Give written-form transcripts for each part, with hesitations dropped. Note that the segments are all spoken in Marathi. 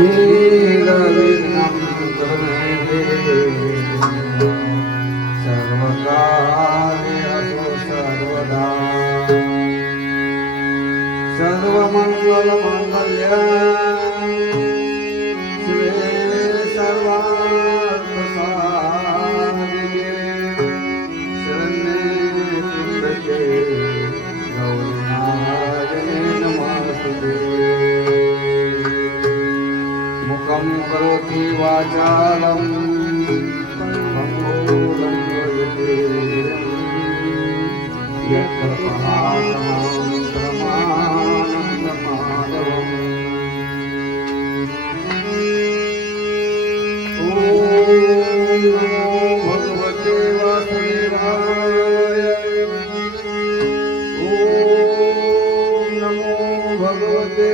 नीलविघ्नं कुरुमे सर्वकार्येषु सर्वदा सर्वमङ्गलमाङ्गल्ये शिवे सर्वार्थसाधिके शरण्ये त्र्यम्बके गौरी नारायणे नमोऽस्तुते मुखं करोति वाचालं पङ्गुलं लङ्घयते यत्कृपातमहं परमानन्दमाधवम् ॐ नमो भगवते वासुदेवाय ॐ नमो भगवते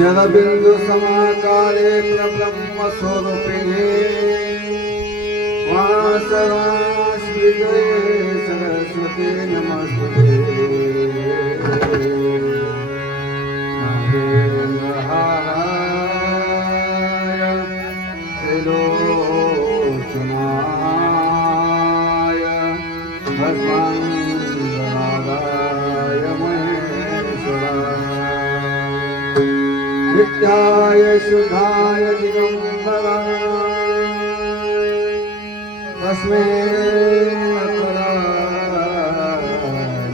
शरबिंदु समाकारे ब्रह्मस्वरूपिणे वासवाश्विते सरस्वती नमस्ते नागेन्द्रहाराय त्रिलोचनाय भस्माङ्गरागाय नित्याय शुद्धाय दिगम्बराय तस्मै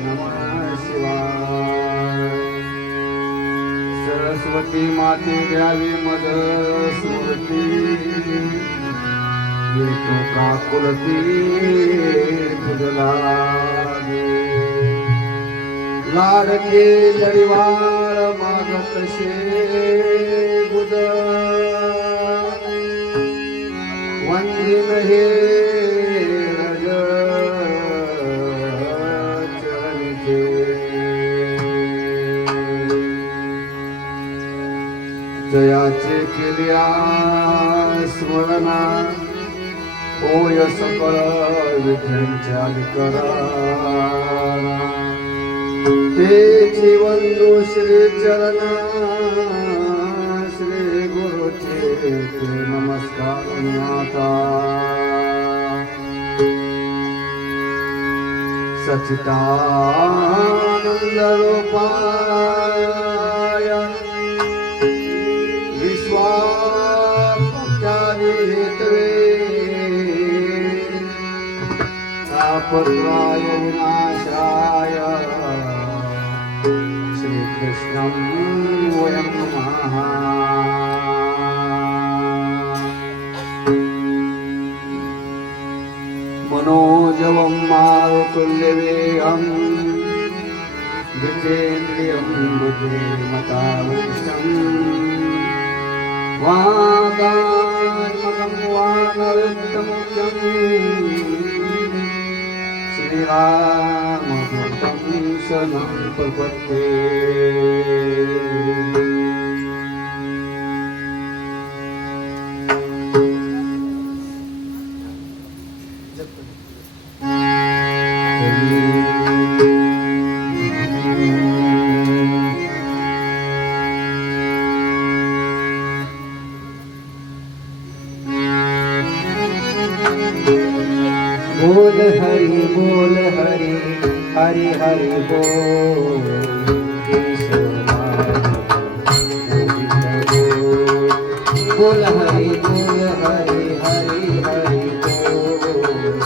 नमः शिवाय सरस्वती माते द्यावी मद स्मृती येतो काकुलती तुझला लाडके लढीवार मागत शे बुध वंदिन हे रज चरणिके जयाचे केल्या स्मरणा होय सकळ विठ्ठलच्या विकरा तेची वंदो श्री चरणा श्री गुरुचे नमस्कार नाथा सच्चिदानंद रूपाय विश्वात्मकारि हेतवे तापत्राय विनाशाय कृष्णं वयं नमः मनोजवं मारुतुल्यवेगं जितेन्द्रियं बुद्धिमतावरिष्ठं वातात्मकं वानरयुक्तमुख्यं श्रीरामदूतं शरणं प्रपद्ये बोल हरि हरि हरि बोल बोल हरि हरि हरि हरि बोल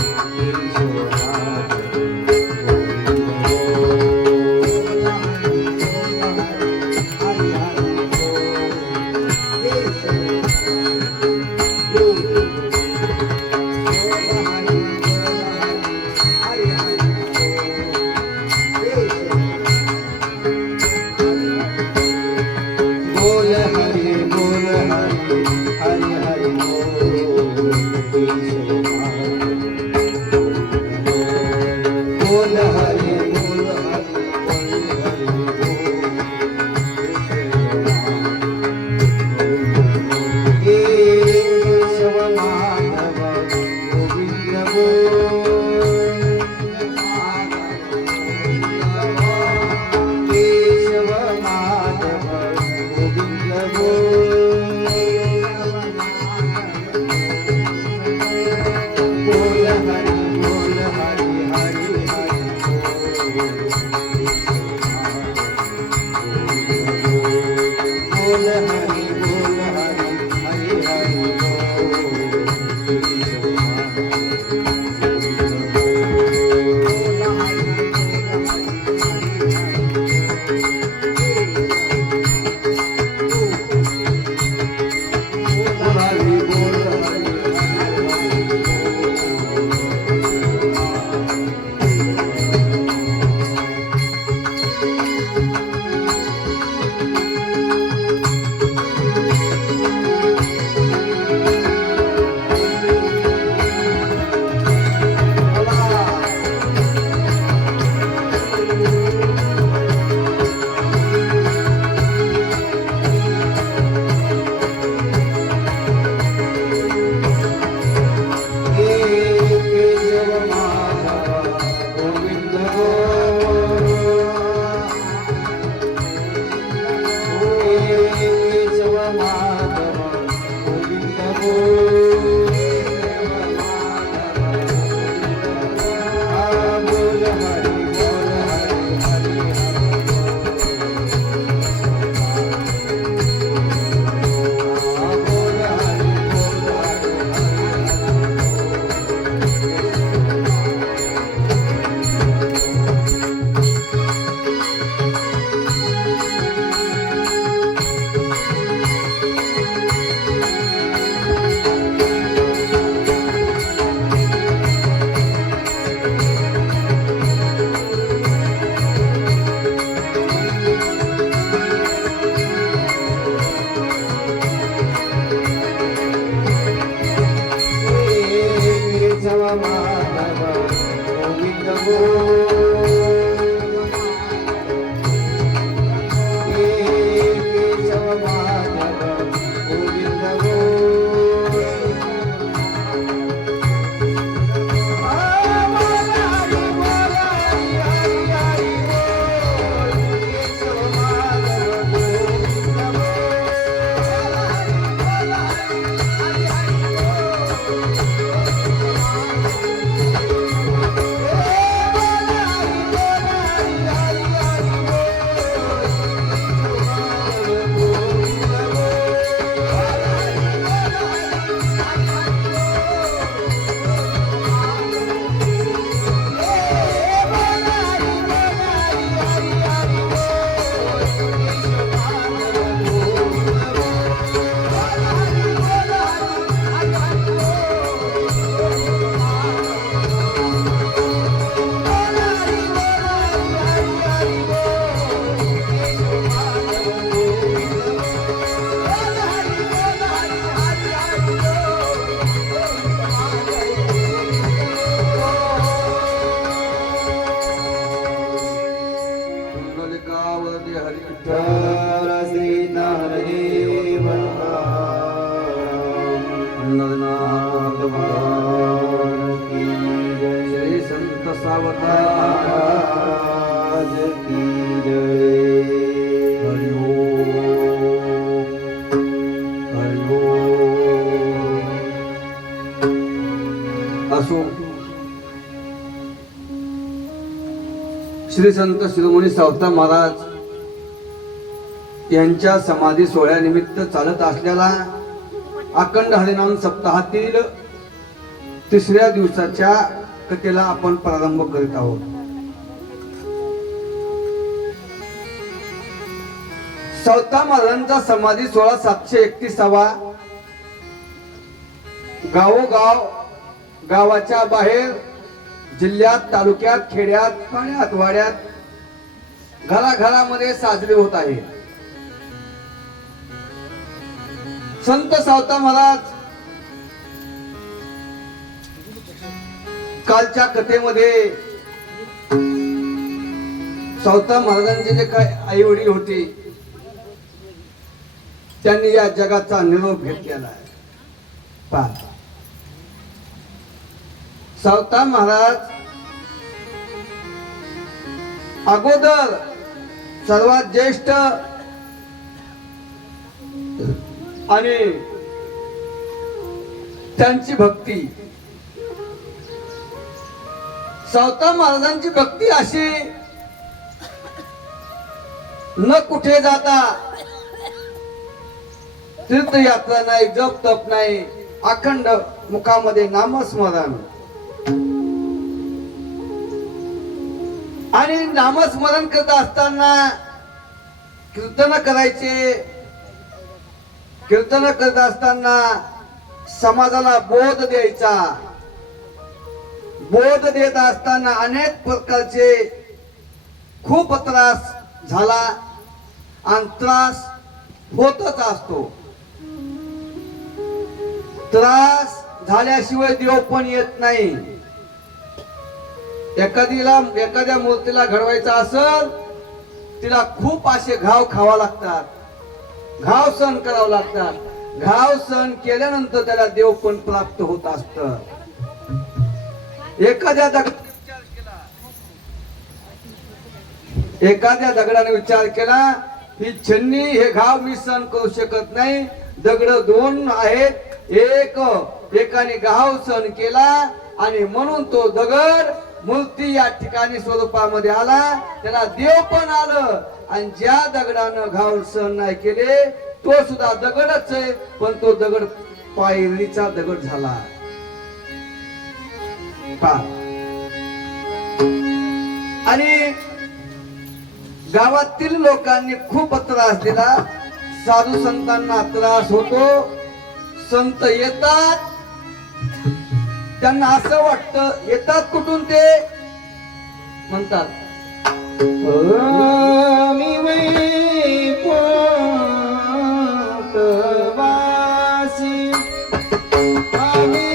भगवान की जय। श्री संत सावकार महाराज की जय। हरि ओम हरि ओम। असो श्री संत शिरोमणी सावता महाराज यांच्या समाधी सोहळ्यानिमित्त चालत असलेला अखंड हरिनाम सप्ताहातील तिसऱ्या दिवसाच्या कथेला आपण प्रारंभ करीत आहोत. सावता महाराजांचा समाधी सोहळा 731वा. गावोगाव, गावाच्या बाहेर, जिल्ह्यात, तालुक्यात, खेड्यात, पाण्यात, वाड्यात, घराघरामध्ये साजरे होत आहे. संत सावता महाराज कालच्या कथेमध्ये सावता महाराजांचे जे काय आई वडील होते त्यांनी या जगाचा निरोप घेतलेला आहे. पहा, सावता महाराज अगोदर सर्वात ज्येष्ठ आणि त्यांची भक्ती, सावता महाराजांची भक्ती अशी न कुठे जाता, तीर्थयात्रा नाही, जप तप नाही, अखंड मुखामध्ये नामस्मरण. आणि नामस्मरण करत असताना कीर्तन करायचे. कीर्तन करत असताना समाजाला बोध द्यायचा. बोध देत असताना अनेक प्रकारचे खूप त्रास झाला आणि त्रास होतच असतो. त्रास झाल्याशिवाय देव पण येत नाही. एखाद्या मूर्तीला घडवायचा असेल तिला खूप असे घाव खावा लागतात, घाव सहन करावं लागतात. घाव सहन केल्यानंतर त्याला देव पण प्राप्त होत असत. एखाद्या दगडाने विचार केला ही छन्नी, हे घाव मी सहन करू शकत नाही. दगड दोन आहेत, एकाने घाव सहन केला आणि म्हणून तो दगड मूर्ती या ठिकाणी स्वरूपामध्ये आला. त्याला देव पण आलं. आणि ज्या दगडानं घाव सहन नाही केले तो सुद्धा दगडच आहे, पण तो दगड पायरीचा दगड झाला. आणि गावातील लोकांनी खूप त्रास दिला. साधू संतांना त्रास होतो. संत येतात, त्यांना असं वाटतं, येतात कुठून ते म्हणतात मी वैकुंठवासी, आम्ही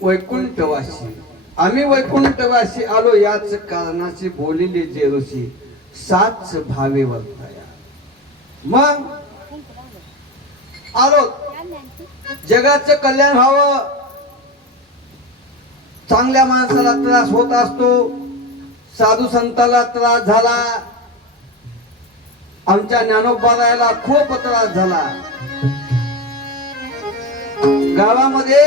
वैकुंठवासी, आम्ही वैकुंठवासी आलो याच कारणाची बोलिले जे ऋषी साच भावे वर्ताया. मग आलो, जगाचं कल्याण व्हावं. चांगल्या माणसाला त्रास होत असतो, साधू संताला त्रास झाला, आमच्या ज्ञानोबारायाला खूप त्रास झाला. गावामध्ये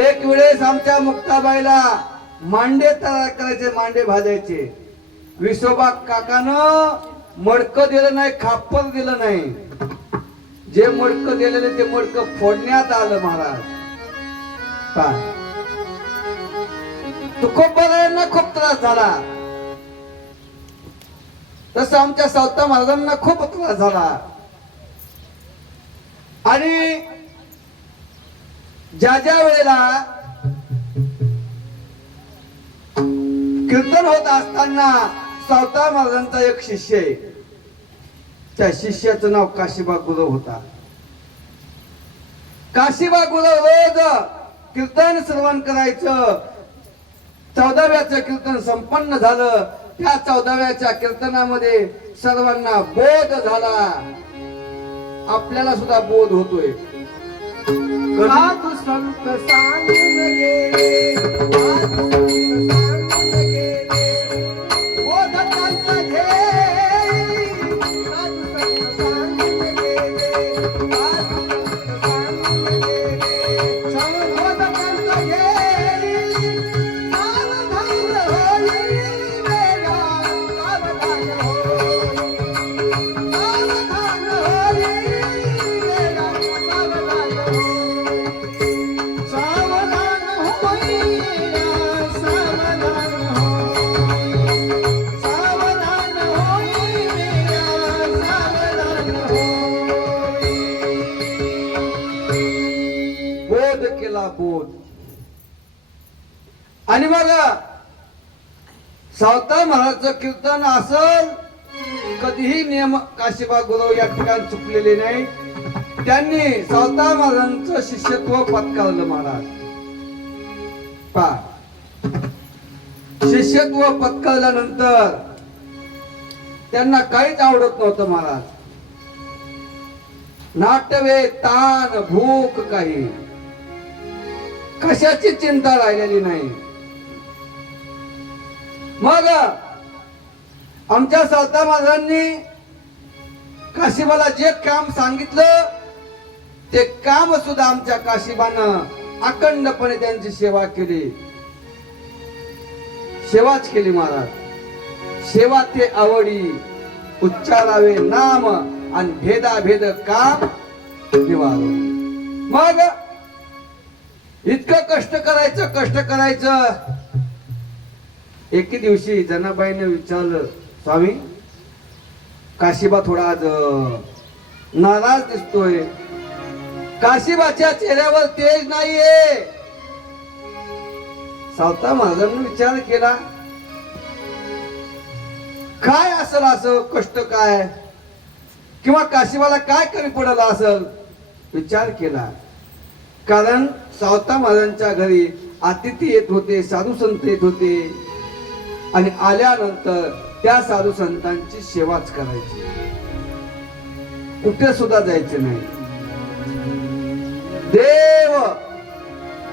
एक वेळेस आमच्या मुक्ताबाईला मांडे तयार करायचे, मांडे भाजायचे. विसोबा काकानं मडकं दिलं नाही, खापर दिलं नाही. जे मडकं दिलेले ते मडकं फोडण्यात आलं महाराज. पहा, तुकोबारायांना खूप त्रास झाला, तसं आमच्या सावता महाराजांना खूप त्रास झाला. आणि ज्या ज्या वेळेला कीर्तन होत असताना सावता महाराजांचा एक शिष्य आहे, त्या शिष्याचं नाव काशीबा गुरव होता. काशीबा गुरव रोज कीर्तन श्रवण करायचं. 14व्याचं कीर्तन संपन्न झालं. त्या 14व्याच्या कीर्तनामध्ये सर्वांना बोध झाला. आपल्याला सुद्धा बोध होतोय. साधू संत सांगून गेले, साधू संत सांगून गेले, बोध त्यांचा घेई. साधू संत सांगून गेले, साधू संत सांगून गेले, बोध त्यांचा घेई. सावधान होई वेळा, सावधान होई, सावधान होई वेळा, सावधान होई. सावधान होईया, सावधान होई, सावधान होईया, सावधान होई. बोध केला, बोध. आणि मग सावता महाराजचं कीर्तन असल, कधीही नियम काशीबा गुरव या ठिकाणी चुकलेले नाही. त्यांनी सावता महाराजांचं शिष्यत्व पत्करलं महाराज. पा शिष्यत्व पत्करल्यानंतर त्यांना काहीच आवडत नव्हतं महाराज. नाटवे, ताण, भूक, काही कशाची चिंता राहिलेली नाही. मग आमच्या सावता महाराजांनी काशीबाला जे काम सांगितलं ते काम सुद्धा आमच्या काशीबानं अखंडपणे त्यांची सेवा केली. सेवाच केली महाराज. सेवा ते आवडी, उच्चारावे नाम आणि भेदाभेद काम निवारो. मग इतकं कष्ट करायचं. एके दिवशी जनाबाईने विचारलं, स्वामी काशीबा थोडा आज नाराज दिसतोय, काशीबाच्या चेहऱ्यावर तेज नाहीये. सावता महाराजांनी विचार केला, काय असेल असं कष्ट, काय किंवा काशीबाला काय कमी पडलं असेल. विचार केला, कारण सावता महाराजांच्या घरी अतिथी येत होते, साधू संत येत होते, आणि आल्यानंतर त्या साधू संतांची सेवाच करायची, कुठे सुद्धा जायचे नाही. देव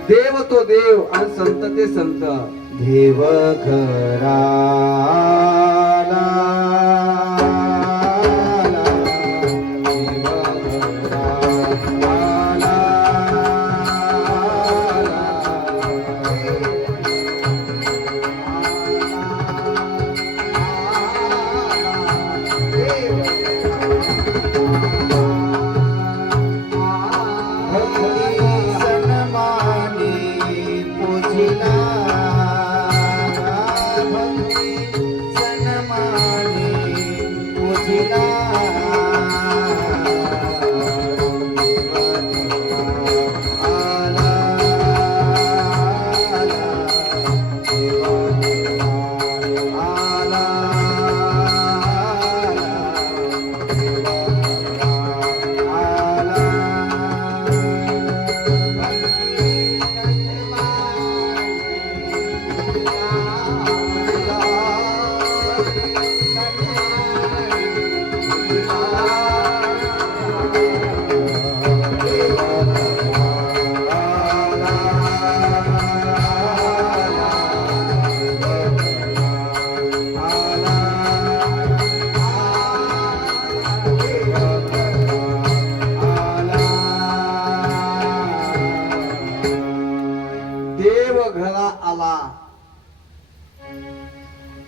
देव तो देव आणि संत ते संत. देव घराला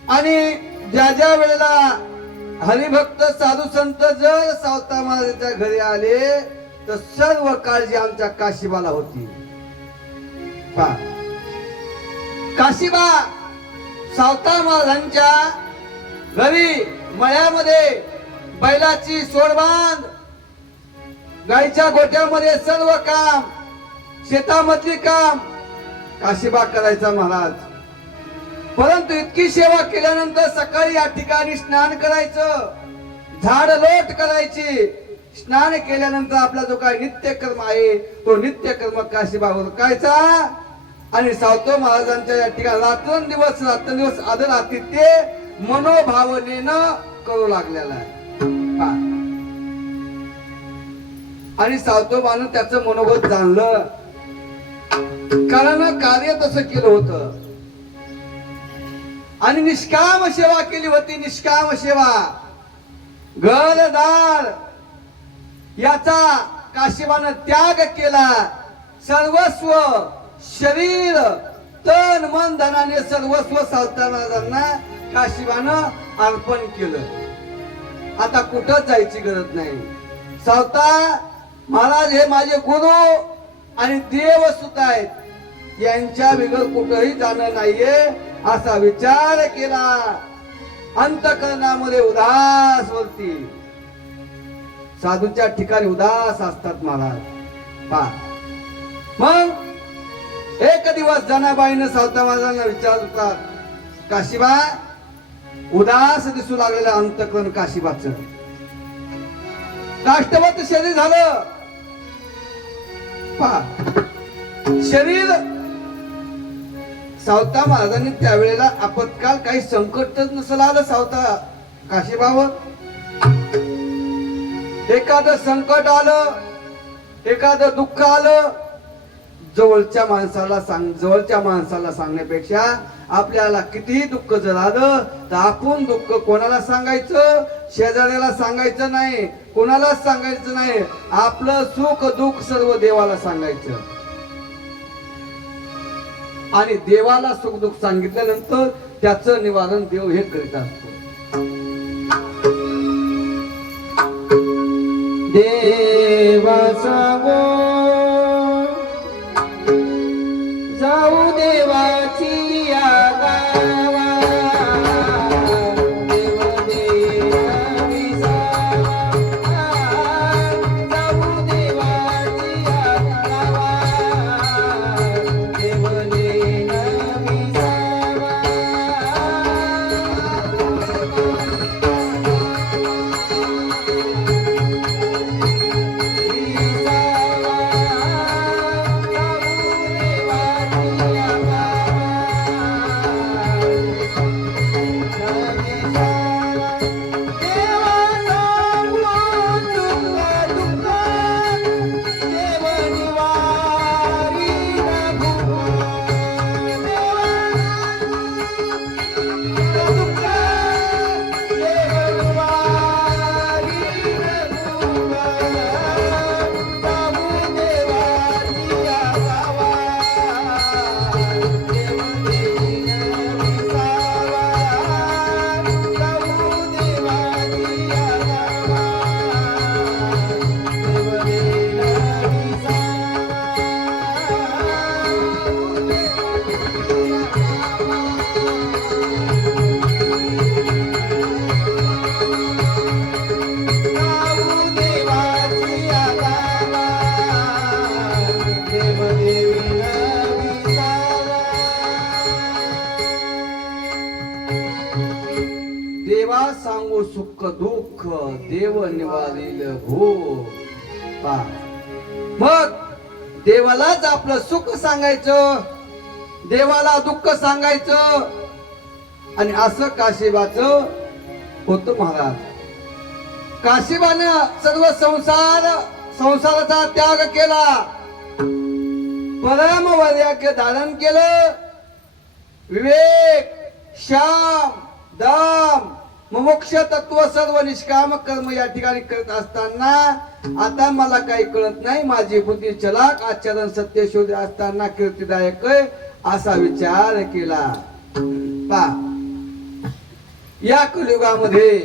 आणि ज्या ज्या वेळेला हरिभक्त साधू संत जर सावता महाराजांच्या घरी आले तर सर्व काळजी आमच्या काशीबाला होती. पहा, काशीबा सावता महाराजांच्या घरी मळ्यामध्ये बैलाची सोडबांध, गाईच्या गोठ्यामध्ये सर्व काम, शेतामधली काम काशीबा करायचा महाराज. परंतु इतकी सेवा केल्यानंतर सकाळी या ठिकाणी स्नान करायचं, झाड लोट करायची. स्नान केल्यानंतर आपला जो काही नित्यकर्म आहे तो नित्यकर्म काशीबा उरकायचा आणि सावतो महाराजांच्या या ठिकाणी रात्रंदिवस आदर आतिथ्य मनोभावनेनं करू लागलेला आहे. आणि सावतोबानं त्याचं मनोगत जाणलं, कारण कार्य तसं केलं होतं आणि निष्काम सेवा केली होती. निष्काम सेवा, घरदार याचा काशीबानं त्याग केला. सर्वस्व, शरीर, तन मन धनाने सर्वस्व सावता महाराजांना काशीबानं अर्पण केलं. आता कुठं जायची गरज नाही. सावता महाराज हे माझे गुरु आणि देव सुद्धा आहेत, यांच्या बिगर कुठंही जाणं नाहीये असा विचार केला. अंतःकरणामध्ये उदास वरती, साधूच्या ठिकाणी उदास असतात महाराज. पहा, मग एक दिवस जनाबाईनं सावता महाराजांना विचारतात, काशीबा उदास दिसू लागलेलं अंतःकरण काशीबाचं, काष्टवत शरीर झालं. पहा, शरीर सावता महाराजांनी त्यावेळेला आपत्काल काही संकटच नसलं आलं सावता काशीबावर. एखादं संकट आलं, एखादं दुःख आलं, जवळच्या माणसाला सांगण्यापेक्षा आपल्याला कितीही दुःख जर आलं तर आपण दुःख कोणाला सांगायचं, शेजाऱ्याला सांगायचं नाही, कोणालाच सांगायचं नाही. आपलं सुख दुःख सर्व देवाला सांगायचं आणि देवाला सुख दुःख सांगितल्यानंतर त्याचं निवारण देव हे करीत असतो. देवा सांगो जाऊ देवाची या गावा, देव देवा विसावा, जाऊ देवाची या गावा, देव देवा विसावा. देवा सांगू सुख दुःख, देव निवारील हो. पहा, मग देवालाच आपलं सुख सांगायचं, देवाला दुःख सांगायचं आणि असं काशीबाचं होत महाराज. काशीबानं सर्व संसाराचा त्याग केला, परम वैराग्य धारण केलं. विवेक, श्याम, दाम, मुमुक्ष तत्व सर्व निष्काम कर्म या ठिकाणी करत असताना आता मला काही कळत नाही, माझी बुद्धी चलाक, आचरण सत्य शोध असताना कीर्तिदायक असा विचार केला. पा या कलियुगामध्ये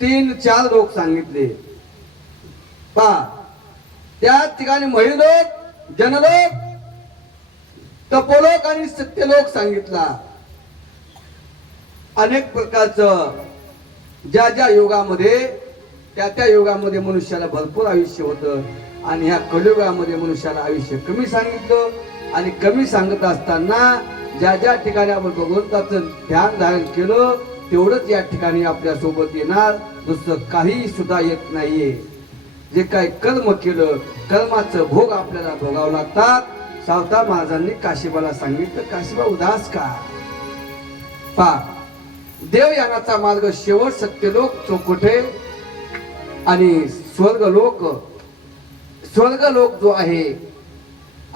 3-4 लोक सांगितले पा त्या ठिकाणी महिलोक, जनलोक, तपोलोक आणि सत्यलोक सांगितला. अनेक प्रकारचं ज्या ज्या युगामध्ये त्या युगामध्ये मनुष्याला भरपूर आयुष्य होतं आणि ह्या कलियुगामध्ये मनुष्याला आयुष्य कमी सांगितलं. आणि कमी सांगत असताना ज्या ज्या ठिकाणी आपण भगवंताचं ध्यान धारण केलं तेवढंच या ठिकाणी आपल्या सोबत येणार, दुसरं काही सुद्धा येत नाहीये. जे काही कर्म केलं कर्माचं भोग आपल्याला भोगावं लागतात. सावता महाराजांनी काशीबाला सांगितलं, काशीबा उदास का पा देव यानाचा मार्ग शेवट सत्यलोक चौकटे आणि स्वर्गलोक जो आहे.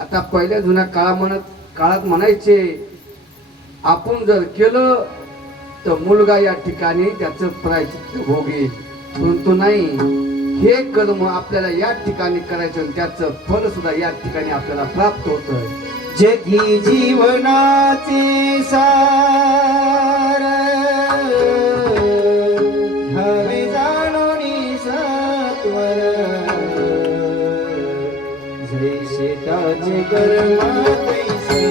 आता पहिल्या जुन्या काळात म्हणायचे आपण जर केलं तर मुलगा या ठिकाणी त्याचं प्रायश्चित्त भोगेल, परंतु नाही, हे कर्म आपल्याला या ठिकाणी करायचं आणि त्याचं फल सुद्धा या ठिकाणी आपल्याला प्राप्त होतं. जगी जीवनाचे सार हवे जाणोनी सत्वर जैसे ताजे कर्मा तैसे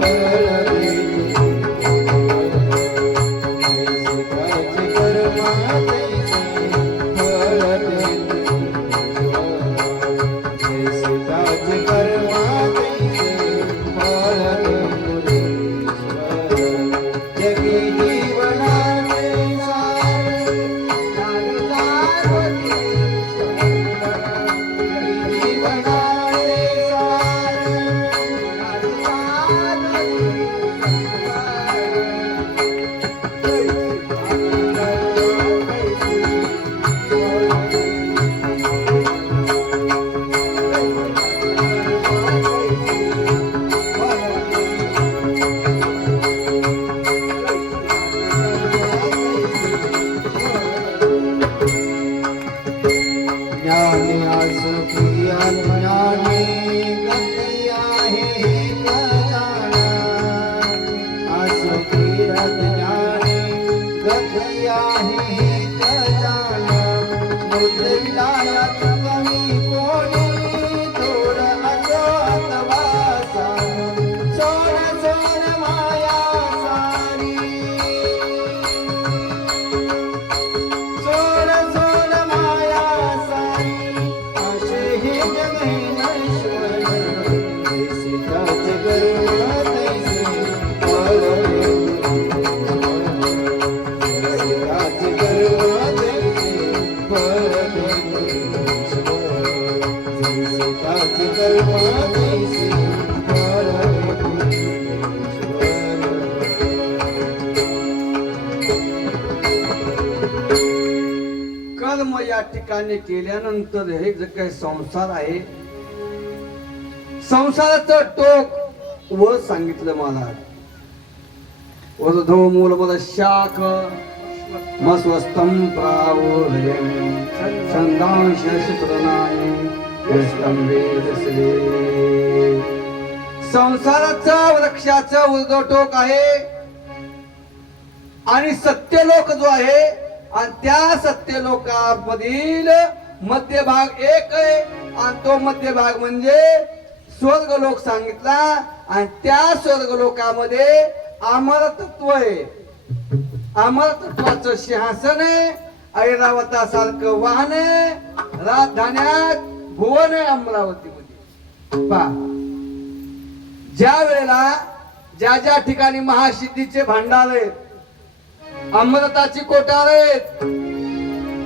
फळ देते. जैसे ताजे कर्मा तैसे फळ देते. जैसे ताजे कर्मा तैसे फळ देते. जगी जीवनाचे सार कर्म या ठिकाणी केल्यानंतर हे जे काही संसार आहे, संसाराचं टोक वर सांगितलं मला. वधो मूलमद शाख मस्वस्तम प्रावोदयं छंदांश शत्रनाय यस्तम वेदसले. संसाराचं वृक्षाचं उर्ध्व टोक आहे आणि सत्यलोक जो आहे आणि त्या सत्यलोकामधील मध्यभाग एक आहे आणि तो मध्यभाग म्हणजे स्वर्गलोक सांगितला. आणि त्या स्वर्गलोकामध्ये अमरतत्व आहे. अमरतत्वाचं सिंहासन आहे, ऐरावतासारखं वाहन आहे, राजधान्यात भुवन आहे अमरावतीमध्ये. पहा, ज्या वेळेला ज्या ज्या ठिकाणी महासिद्धीचे भांडार आहेत, अमृताची कोठार आहेत,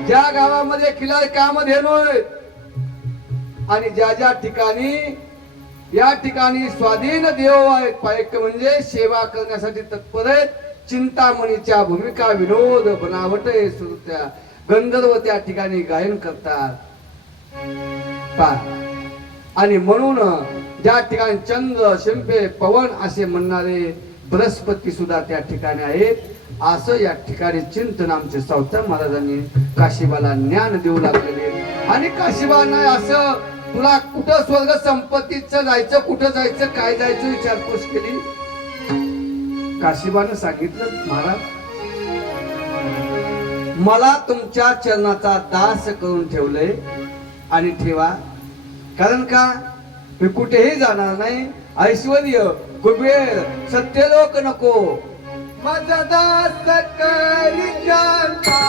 ज्या गावामध्ये खिलार कामधेनू आहेत आणि ज्या ज्या ठिकाणी या ठिकाणी स्वाधीन देव आहेत, पायक म्हणजे सेवा करण्यासाठी तत्पर आहेत, चिंतामणीच्या भूमिका विनोद बनावट सुरत्या गंधर्व त्या ठिकाणी गायन करतात. आणि म्हणून ज्या ठिकाणी चंद्र शिंपे पवन असे म्हणणारे बृहस्पती सुद्धा त्या ठिकाणी आहेत. असं या ठिकाणी चिंतन आमचे सावता महाराजांनी काशीबाला ज्ञान देऊ लागलेले. आणि काशीबा नाही असं तुला कुठं स्वर्ग संपत्तीचं जायचं, कुठं जायचं, काय जायचं विचारपूस केली. काशीबानं सांगितलं, महाराज मला तुमच्या चरणाचा दास करून ठेवलंय आणि ठेवा, कारण का मी कुठेही जाणार नाही, ऐश्वर्य कुबेर सत्यलोक नको, माझा दास करी जाणता.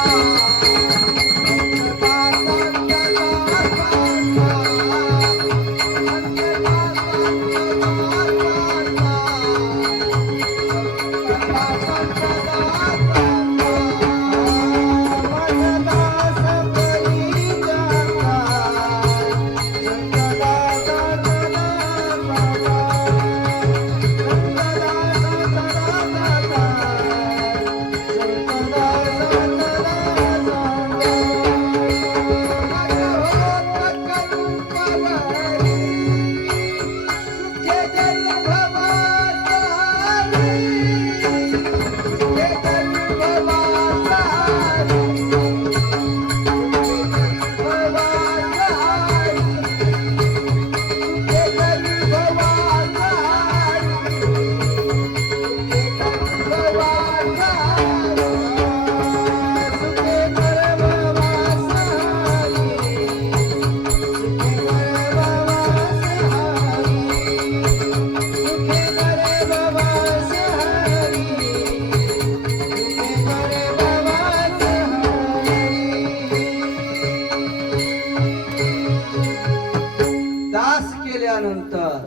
केल्यानंतर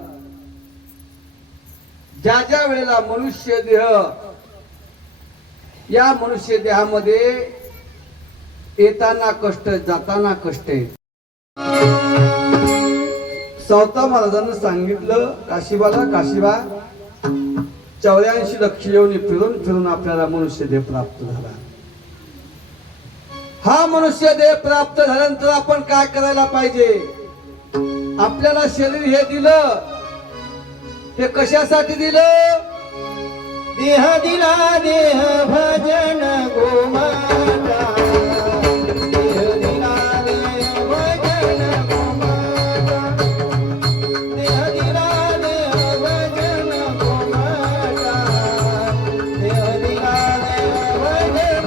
ज्या ज्या वेळेला मनुष्य देह, या मनुष्य देहामध्ये येताना कष्ट जाताना कष्ट आहे. सावता महाराजांना सांगितलं काशीबाला, काशीबा 84 लक्ष योनी फिरून फिरून आपल्याला मनुष्य देह प्राप्त झाला. हा मनुष्य देह प्राप्त झाल्यानंतर आपण काय करायला पाहिजे? आपल्याला शरीर हे दिलं, हे कशासाठी दिलं? देह दिला देह भजन गोमाता, देह दिला देह भजन गोमाता, देह दिला देह भजन गोमाता, देह दिला देह भजन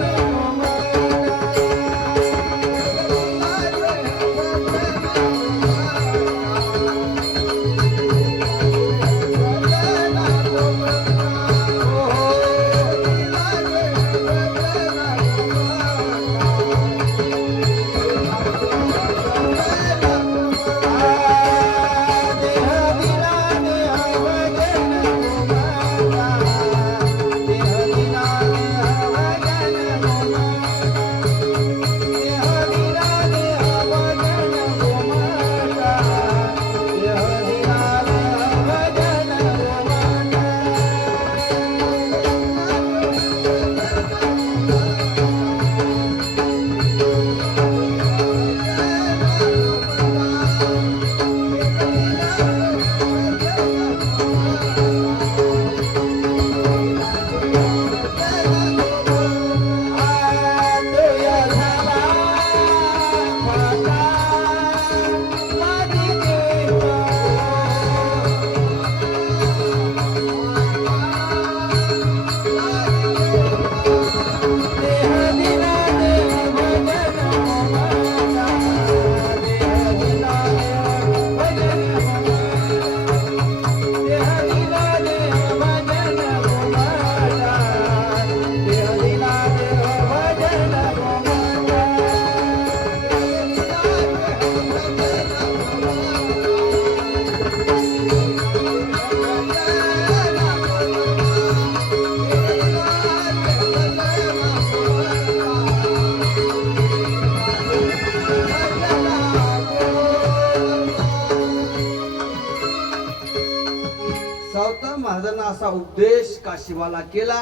महाराजांना असा उपदेश काशीबाला केला.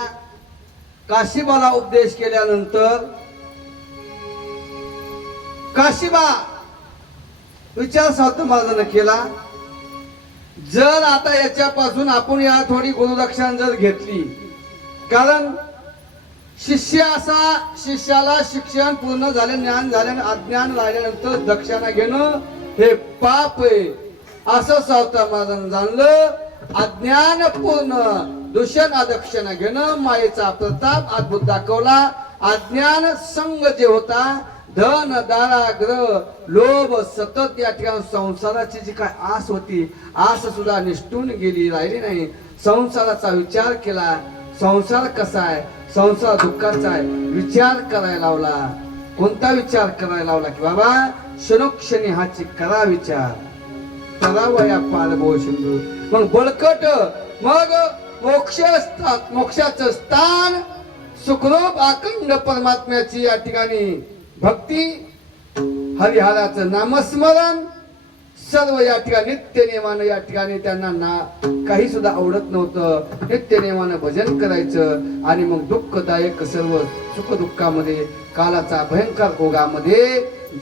काशीबाला उपदेश केल्यानंतर काशीबा विचार सावता महाराजांना केला, जर आता याच्यापासून आपण या थोडी गुरुदक्षिणा जर घेतली, कारण शिष्य असा शिष्याला शिक्षण पूर्ण झाले, ज्ञान झाले, अज्ञान राहिल्यानंतर दक्षिणा घेणं हे पाप आहे असं सावता महाराजांना जाणलं. अज्ञान पूर्ण दूषण अदक्षिणा घेणं, मायेचा प्रताप अद्भुत दाखवला. अज्ञान संग जे होता, धन दारा ग्रह लोभ सतत या ठिकाणी संसाराची जी काय आस होती, आस सुद्धा निष्ठून गेली, राहिली नाही. संसाराचा विचार केला. संसार कसा आहे, संसार दुःखाचा आहे, विचार करायला लावला. कोणता विचार करायला लावला की बाबा क्षणोक्षणी हाची करा विचार, करावया पालभो सिंधू. मग बळकट, मग मोक्षाचं स्थान सुखरूप अखंड परमात्म्याची या ठिकाणी भक्ती, हरिहराचं नामस्मरण सर्व या ठिकाणी नित्य नियमानं या ठिकाणी त्यांना काही सुद्धा आवडत नव्हतं. नित्य नियमानं भजन करायचं आणि मग दुःखदायक सर्व सुख दुःखामध्ये कालाचा भयंकर ओघामध्ये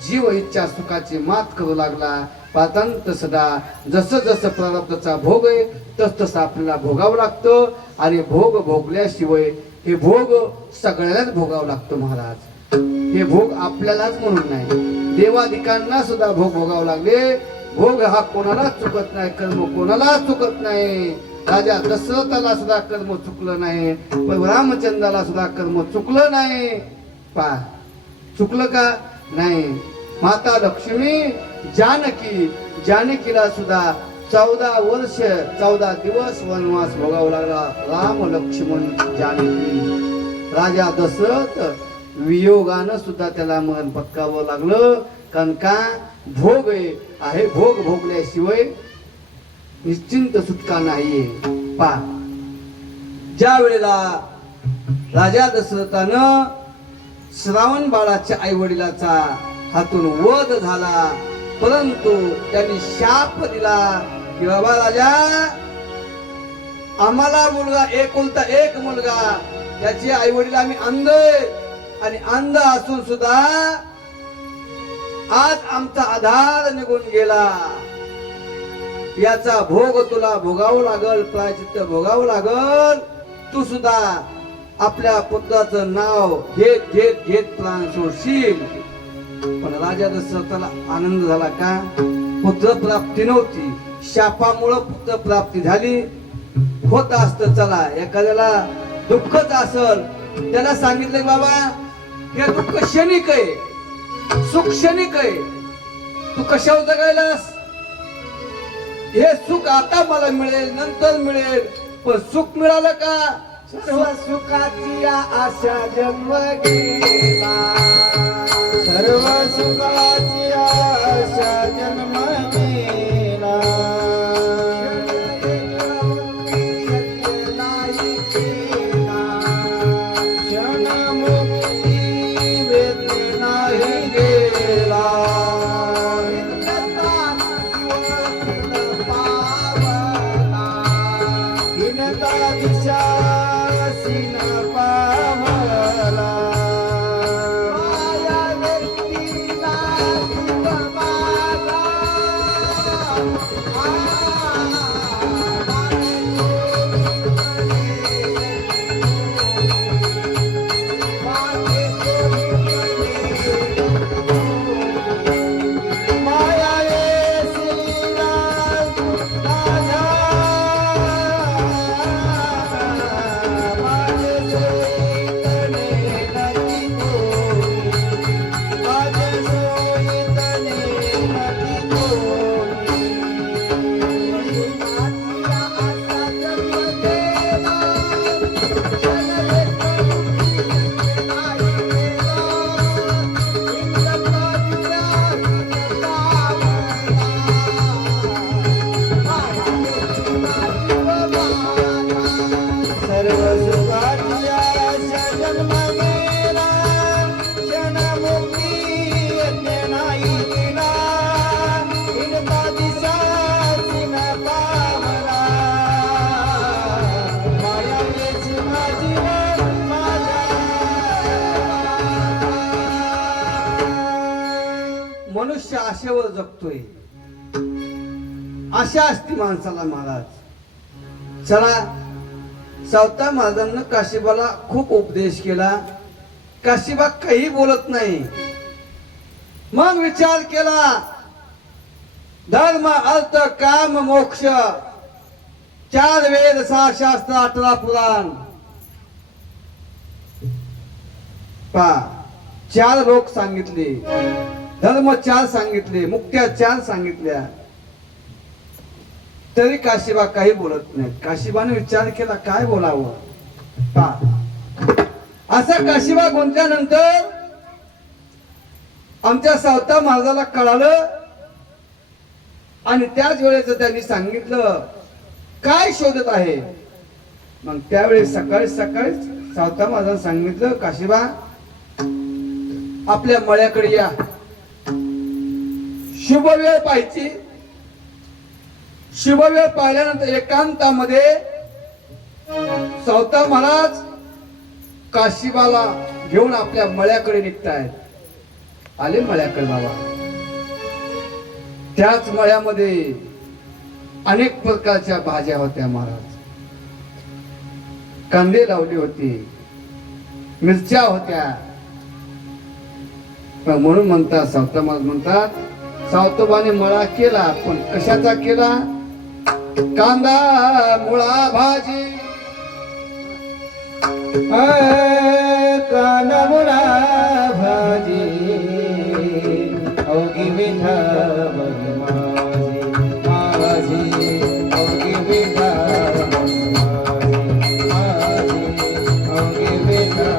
जीव इच्छा सुखाची मात करू लागला. पातंत सदा जसं जसं प्रारब्धाचा भोग आहे तस तसं आपल्याला भोगावं लागतं. आणि भोग भोगल्याशिवाय हे भोग सगळ्यालाच भोगावं लागतं महाराज. हे भोग आपल्यालाच म्हणून नाही, देवादिकांना सुद्धा भोग भोगावं लागले. भोग हा कोणालाच चुकत नाही, कर्म कोणालाच चुकत नाही. राजा दशरथाला सुद्धा कर्म चुकलं नाही, पण रामचंद्राला सुद्धा कर्म चुकलं नाही. पा चुकलं का नाही. माता लक्ष्मी जानकीला सुद्धा 14 वर्ष 14 दिवस वनवास भोगावा लागला. राम लक्ष्मण जानकी. राजा दशरथ वियोगानं सुद्धा त्याला मरण पत्कावं लागलं. कारण का भोग आहे, भोग भोगल्याशिवाय निश्चिंत सुटका नाहीये. पा ज्या वेळेला राजा दशरथानं श्रावण बाळाच्या आई वडिलाचा हातून वध झाला, परंतु त्यांनी शाप दिला की बाबा राजा, आम्हाला मुलगा एकुलता एक मुलगा, त्याचे आई वडील आम्ही अंध आणि अंध असून सुद्धा आज आमचा आधार निघून गेला. याचा भोग तुला भोगावं लागल, प्रायचित्त भोगावं लागल. तू सुद्धा आपल्या पुत्राचं नाव घेत घेत घेत प्राण सोडशील. पण राजा दशरथाला आनंद झाला का, पुत्र प्राप्ती नव्हती, शापामुळं पुत्र प्राप्ती झाली. होत असत, चला एखाद्याला दुःखच असल त्याला सांगितलं बाबा हे दुःख क्षणिक आहे, सुख क्षणिक आहे, तू कशावर जगायलास, हे सुख आता मला मिळेल नंतर मिळेल. पण सुख मिळालं का, सर्व सुखाची आशा जन्म गेला, सर्व सुखाची आशा जन्म गेला. मनुष्य आशेवर जगतोय, आशा असती माणसाला महाराज. चला सावता महाराजांना काशीबाला खूप उपदेश केला. काशीबा काही बोलत नाही. मग विचार केला, धर्म अर्थ काम मोक्ष 4 वेद 6 शास्त्र 18 पुराण पा 4 लोक सांगितले, धर्म 4 सांगितले, मुक्त्या 4 सांगितल्या, तरी काशीबा काही बोलत नाही. काशीबाने विचार केला काय बोलावं. पा असा काशीबा गुंतल्यानंतर आमच्या सावता महाराजाला कळालं आणि त्याच वेळेस त्यांनी सांगितलं काय शोधत आहे. मग त्यावेळेस सकाळी सकाळी सावता महाराजांनी सांगितलं काशीबा आपल्या मळ्याकडे या, शुभ वेळ पाहायची. शुभ वेळ पाहिल्यानंतर एकांतामध्ये सावता महाराज काशीबाला घेऊन आपल्या मळ्याकडे निघतायत. आले मळ्याकडे बाबा. त्याच मळ्यामध्ये अनेक प्रकारच्या भाज्या होत्या महाराज. कांदे लावले होते, मिरच्या होत्या. म्हणून म्हणतात सावता महाराज म्हणतात सावतोबाने मळा केला, पण कशाचा केला. कांदा मुळा भाजी कांदा मुळा भाजी अवघी विठा माझी माझी अवघी विठा माझी अवघी विठा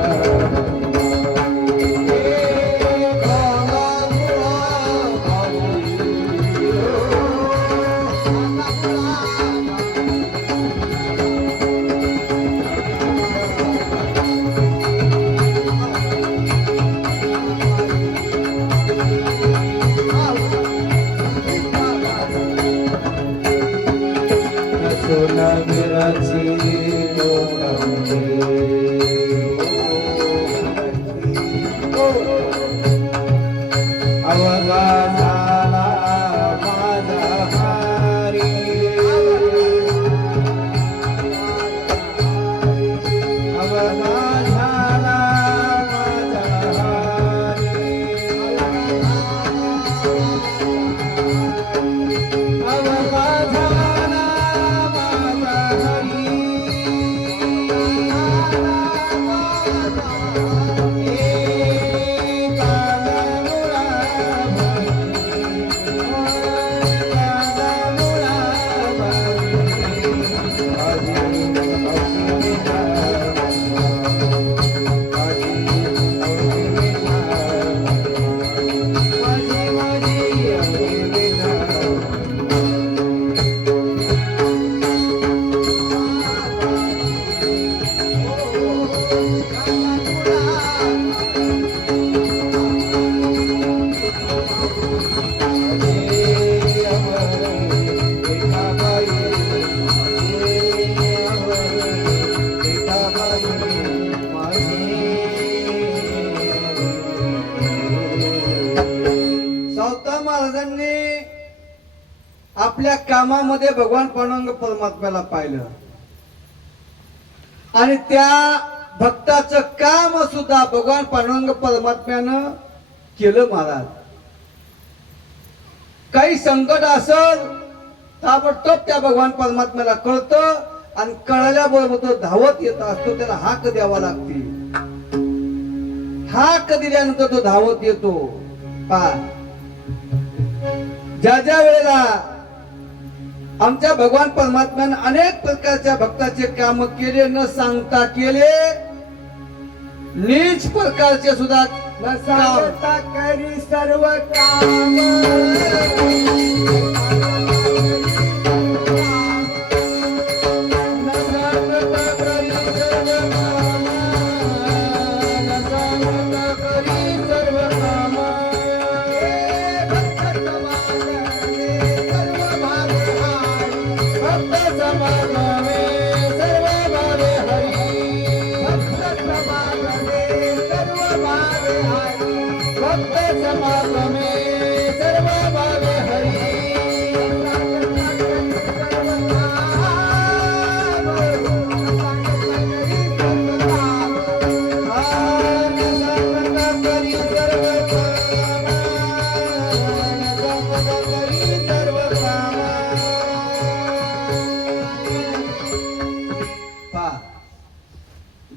आपल्या कामामध्ये भगवान पांडुरंग परमात्म्याला पाहिलं आणि त्या भक्ताचं काम सुद्धा भगवान पांडुरंग परमात्म्यानं केलं. महाराज काही संकट असेल ताबडतोब त्या भगवान परमात्म्याला कळतं आणि कळल्याबरोबर तो धावत येत असतो. त्याला हाक द्यावा लागते. हाक दिल्यानंतर तो धावत येतो. ज्या ज्या वेळेला आमच्या भगवान परमात्म्याने अनेक प्रकारच्या भक्ताचे काम केले, न सांगता केले, नीच प्रकारचे सुद्धा न सांगता करी सर्व काम.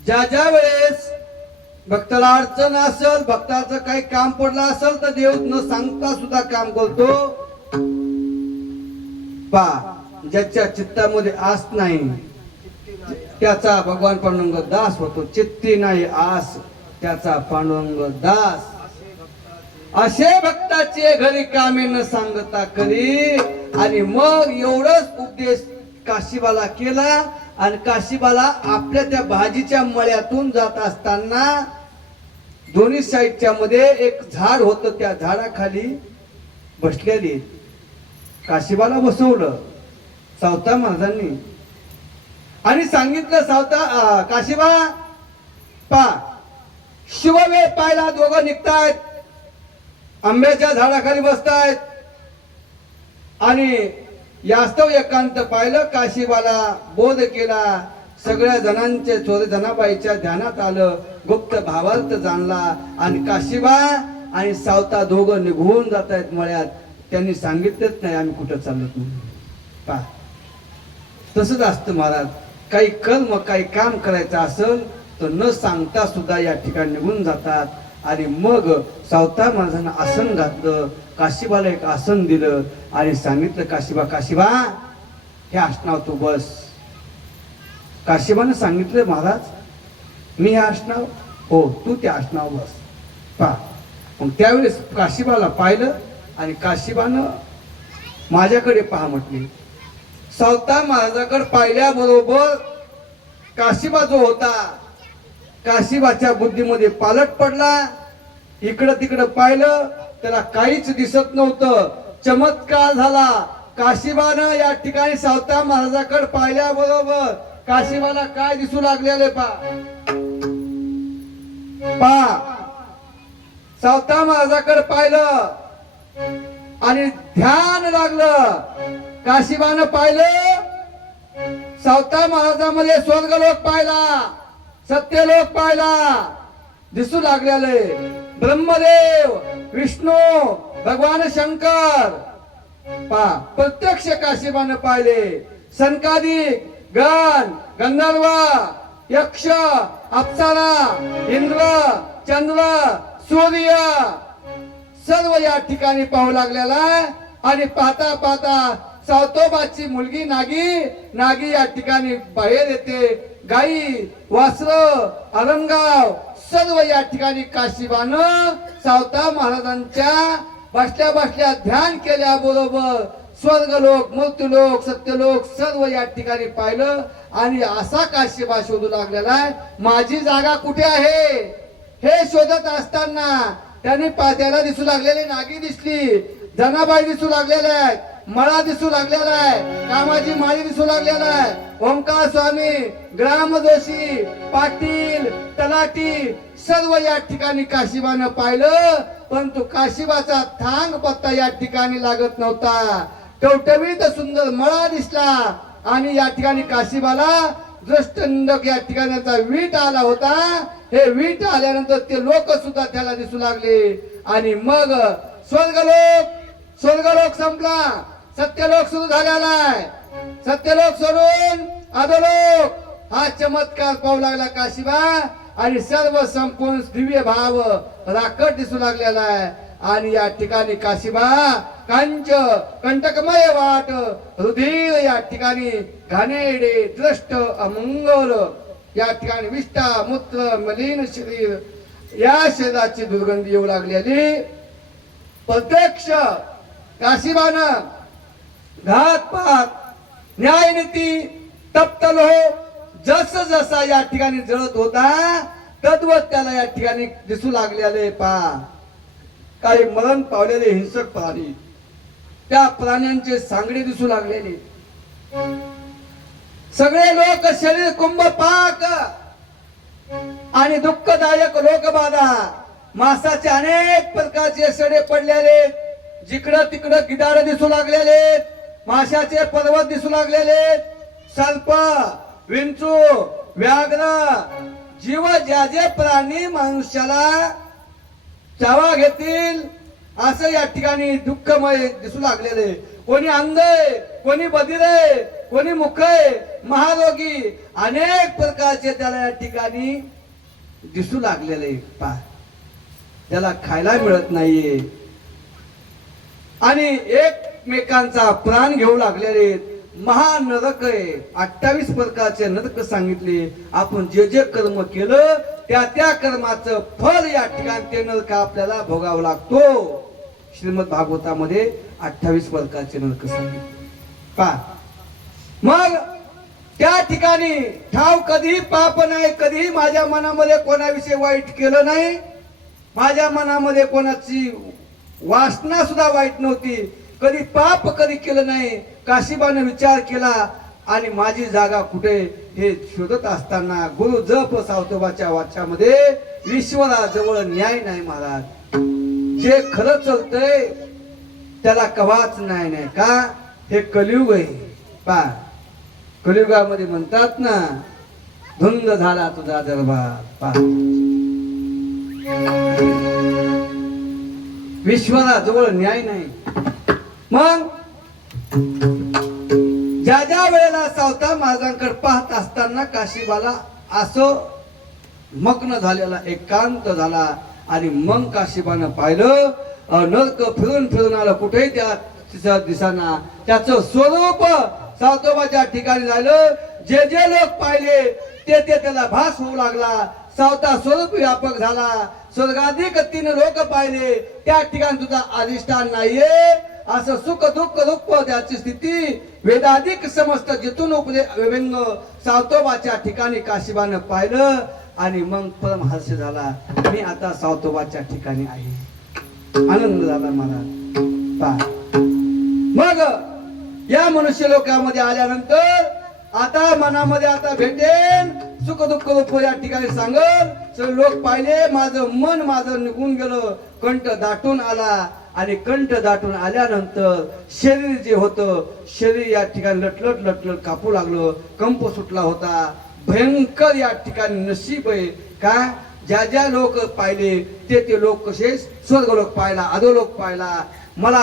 ज्या ज्या वेळेस भक्ताला अडचण असेल, भक्ताचं काही काम पडलं असेल तर देव न सांगता सुद्धा काम करतो. पा ज्याच्या चित्तामध्ये आस नाही त्याचा भगवान पांडुरंग दास होतो. चित्ती नाही आस त्याचा पांडुरंग दास. असे भक्ताचे घरी कामे न सांगता करी. आणि मग एवढंच उपदेश काशीबाला केला. आणि काशीबाला आपल्या त्या भाजीच्या मळ्यातून जात असताना दोन्ही साईडच्या मध्ये एक झाड होतं, त्या झाडाखाली बसलेली काशीबाला बसवलं सावता महाराजांनी आणि सांगितलं, सावता काशीबा पा शुभवेळ पाहिला, दोघं निघतायत, आंब्याच्या झाडाखाली बसतायत. आणि यास्तव एकांत पाहिलं. काशीबाला बोध केला. सगळ्या जणांचे चोर जनाबाईच्या ध्यानात आलं. गुप्त भावार्थ जाणला. आणि काशीबा आणि सावता दोघं निघून जात आहेत मळ्यात. त्यांनी सांगितलंच नाही आम्ही कुठं चाललो म्हणून. पा तसंच असतं महाराज. काही कर्म काही काम करायचं असेल तर न सांगता सुद्धा या ठिकाणी निघून जातात. आणि मग सावता महाराजांना आसन घातलं. काशीबाला एक आसन दिलं आणि सांगितलं, काशीबा काशीबा हे आसनावर तू बस. काशीबाने सांगितलं, महाराज मी हे आसनावर, हो तू त्या आसनावर बस. पा मग त्यावेळेस काशीबाला पाहिलं आणि काशीबानं माझ्याकडे पहा म्हटली. सावता महाराजाकडे पाहिल्याबरोबर काशीबा जो होता काशीबाच्या बुद्धीमध्ये पालट पडला. इकडं तिकडं पाहिलं त्याला काहीच दिसत नव्हतं. चमत्कार झाला. काशीबानं या ठिकाणी सावता महाराजाकडे पाहिल्याबरोबर काशीबाला काय दिसू लागलेले पा सावता महाराजाकडे पाहिलं आणि ध्यान लागलं. काशीबानं पाहिलं, सावता महाराजामध्ये स्वर्गलोक पाहिला, सत्यलोक पाहिला, दिसू लागलेले. ब्रह्मदेव, विष्णू, भगवान शंकर पा प्रत्यक्ष काशीबानं पाहिले. सनकादिक गण, गंधर्व, यक्ष, अप्सरा, इंद्र, चंद्र, सूर्य सर्व या ठिकाणी पाहू लागलेला. आणि पाहता पाहता सावतोबाची मुलगी नागी या ठिकाणी बाहेर येते. गाई, वासर, अलंगाव सर्व या ठिकाणी काशीबानं सावता महाराजांच्या बसल्या बसल्या ध्यान केल्याबरोबर स्वर्गलोक, मृत्यूलोक, सत्यलोक सर्व या ठिकाणी पाहिलं. आणि असा काशीबा शोधू लागलेला आहे, माझी जागा कुठे आहे हे शोधत असताना त्याने त्याला दिसू लागलेली नागी दिसली, जनाबाई दिसू लागलेल्या आहेत, मळा दिसू लागलेला आहे, कामाची माळी दिसू लागलेला आहे, ओंकार स्वामी, ग्राम जोशी, पाटील, तलाठी सर्व या ठिकाणी काशीबानं पाहिलं. परंतु काशीबाचा थांग पत्ता या ठिकाणी लागत नव्हता. टवटवीत सुंदर मळा दिसला आणि या ठिकाणी काशीबाला दृष्टनिंदक या ठिकाणाचा वीट आला होता. हे वीट आल्यानंतर ते लोक सुद्धा त्याला दिसू लागले. आणि मग स्वर्गलोक संपला, सत्यलोक सुरू झालेला आहे. सत्यलोक सोडून अधोलोक हा चमत्कार पाहू लागला काशीबा. आणि सर्व संपूर्ण दिव्य भाव राकट दिसू लागलेला आहे. आणि या ठिकाणी काशीबा कंटकमय वाट रुधिर या ठिकाणी घाणेरडे दृष्ट अमंगल या ठिकाणी विष्ठा मूत्र मलिन शरीर या शरीराची दुर्गंधी येऊ लागलेली. प्रत्यक्ष काशीबानं घातपात, न्यायनीती, तप्त लोह जस जसा या ठिकाणी जळत होता तद्वत त्याला या ठिकाणी दिसू लागलेले. काही मरण पावलेले हिंसक प्राणी, त्या प्राण्यांचे सांगडे दिसू लागलेले. सगळे लोक शरीर कुंभ पाक आणि दुःखदायक लोकबाधा, मासाचे अनेक प्रकारचे सडे पडलेले, जिकडं तिकडं गिधाड दिसू लागलेले, माशाचे पर्वत दिसू लागलेले, सर्प, विंचू, व्याघ्र, जीव ज्या जे प्राणी मनुष्याला चावा घेतील असं या ठिकाणी दुःखमय दिसू लागलेले. कोणी अंध आहे, कोणी बधिर आहे, कोणी मुख आहे, महारोगी, अनेक प्रकारचे त्याला या ठिकाणी दिसू लागलेले. पा त्याला खायला मिळत नाहीये आणि एकमेकांचा प्राण घेऊ लागलेले. महानरक आहे. 28 प्रकारचे नरक सांगितले. आपण जे जे कर्म केलं त्या त्या कर्माचं फल या ठिकाणी ते नरक आपल्याला भोगावं लागतो. श्रीमद भागवतामध्ये 28 प्रकारचे नरक सांगितले. पा मग त्या ठिकाणी ठाव कधी पाप नाही, कधी माझ्या मनामध्ये कोणाविषयी वाईट केलं नाही, माझ्या मनामध्ये कोणाची वासना सुद्धा वाईट नव्हती, कधी पाप कधी केलं नाही. काशीबाने विचार केला आणि माझी जागा कुठे हे शोधत असताना गुरु जप सावतोबाच्या वाच्यामध्ये ईश्वराजवळ न्याय नाही महाराज. जे खरं चलतंय त्याला कवाच नाही का. हे कलियुग आहे. पा कलियुगामध्ये म्हणतात ना, धुंद झाला तुझा दरबार. पा विश्वाजवळ न्याय नाही. मग ज्या ज्या वेळेला सावता महाराजांकडे पाहत असताना काशीबाला असं मग्न झालेला, एकांत झाला. आणि मग काशीबानं पाहिलं नरक फिरून फिरून आलं, कुठेही त्या दिसाना. त्याचं स्वरूप सावतोबाच्या ठिकाणी झालं. जे जे लोक पाहिले ते त्याला भास होऊ लागला. सावता स्वरूप व्यापक झाला. स्वर्गाधिक 3 लोक पाहिले. त्या ठिकाणी तुझा अधिष्ठान नाहीये. असं सुख दुःख रूप त्याची स्थिती वेदाधिक समस्त जिथून व्यंग सावतोबाच्या ठिकाणी काशीबानं पाहिलं. आणि मग परमहर्ष झाला. मी आता सावतोबाच्या ठिकाणी आहे. आनंद झाला मला. पा मग या मनुष्य लोकांमध्ये आल्यानंतर आता मनामध्ये आता भेटेन सुख दुःख रूप या ठिकाणी सांगल. सगळे लोक पाहिले. माझं निघून गेलं. कंठ दाटून आला. आणि कंठ दाटून आल्यानंतर शरीर जे होतं, शरीर या ठिकाणी लटलट कापू लागलं. कंप सुटला होता. भयंकर या ठिकाणी नशीब आहे का. ज्या ज्या लोक पाहिले ते लोक कसे स्वर्ग लोक पाहिला, अधोलोक पाहिला. मला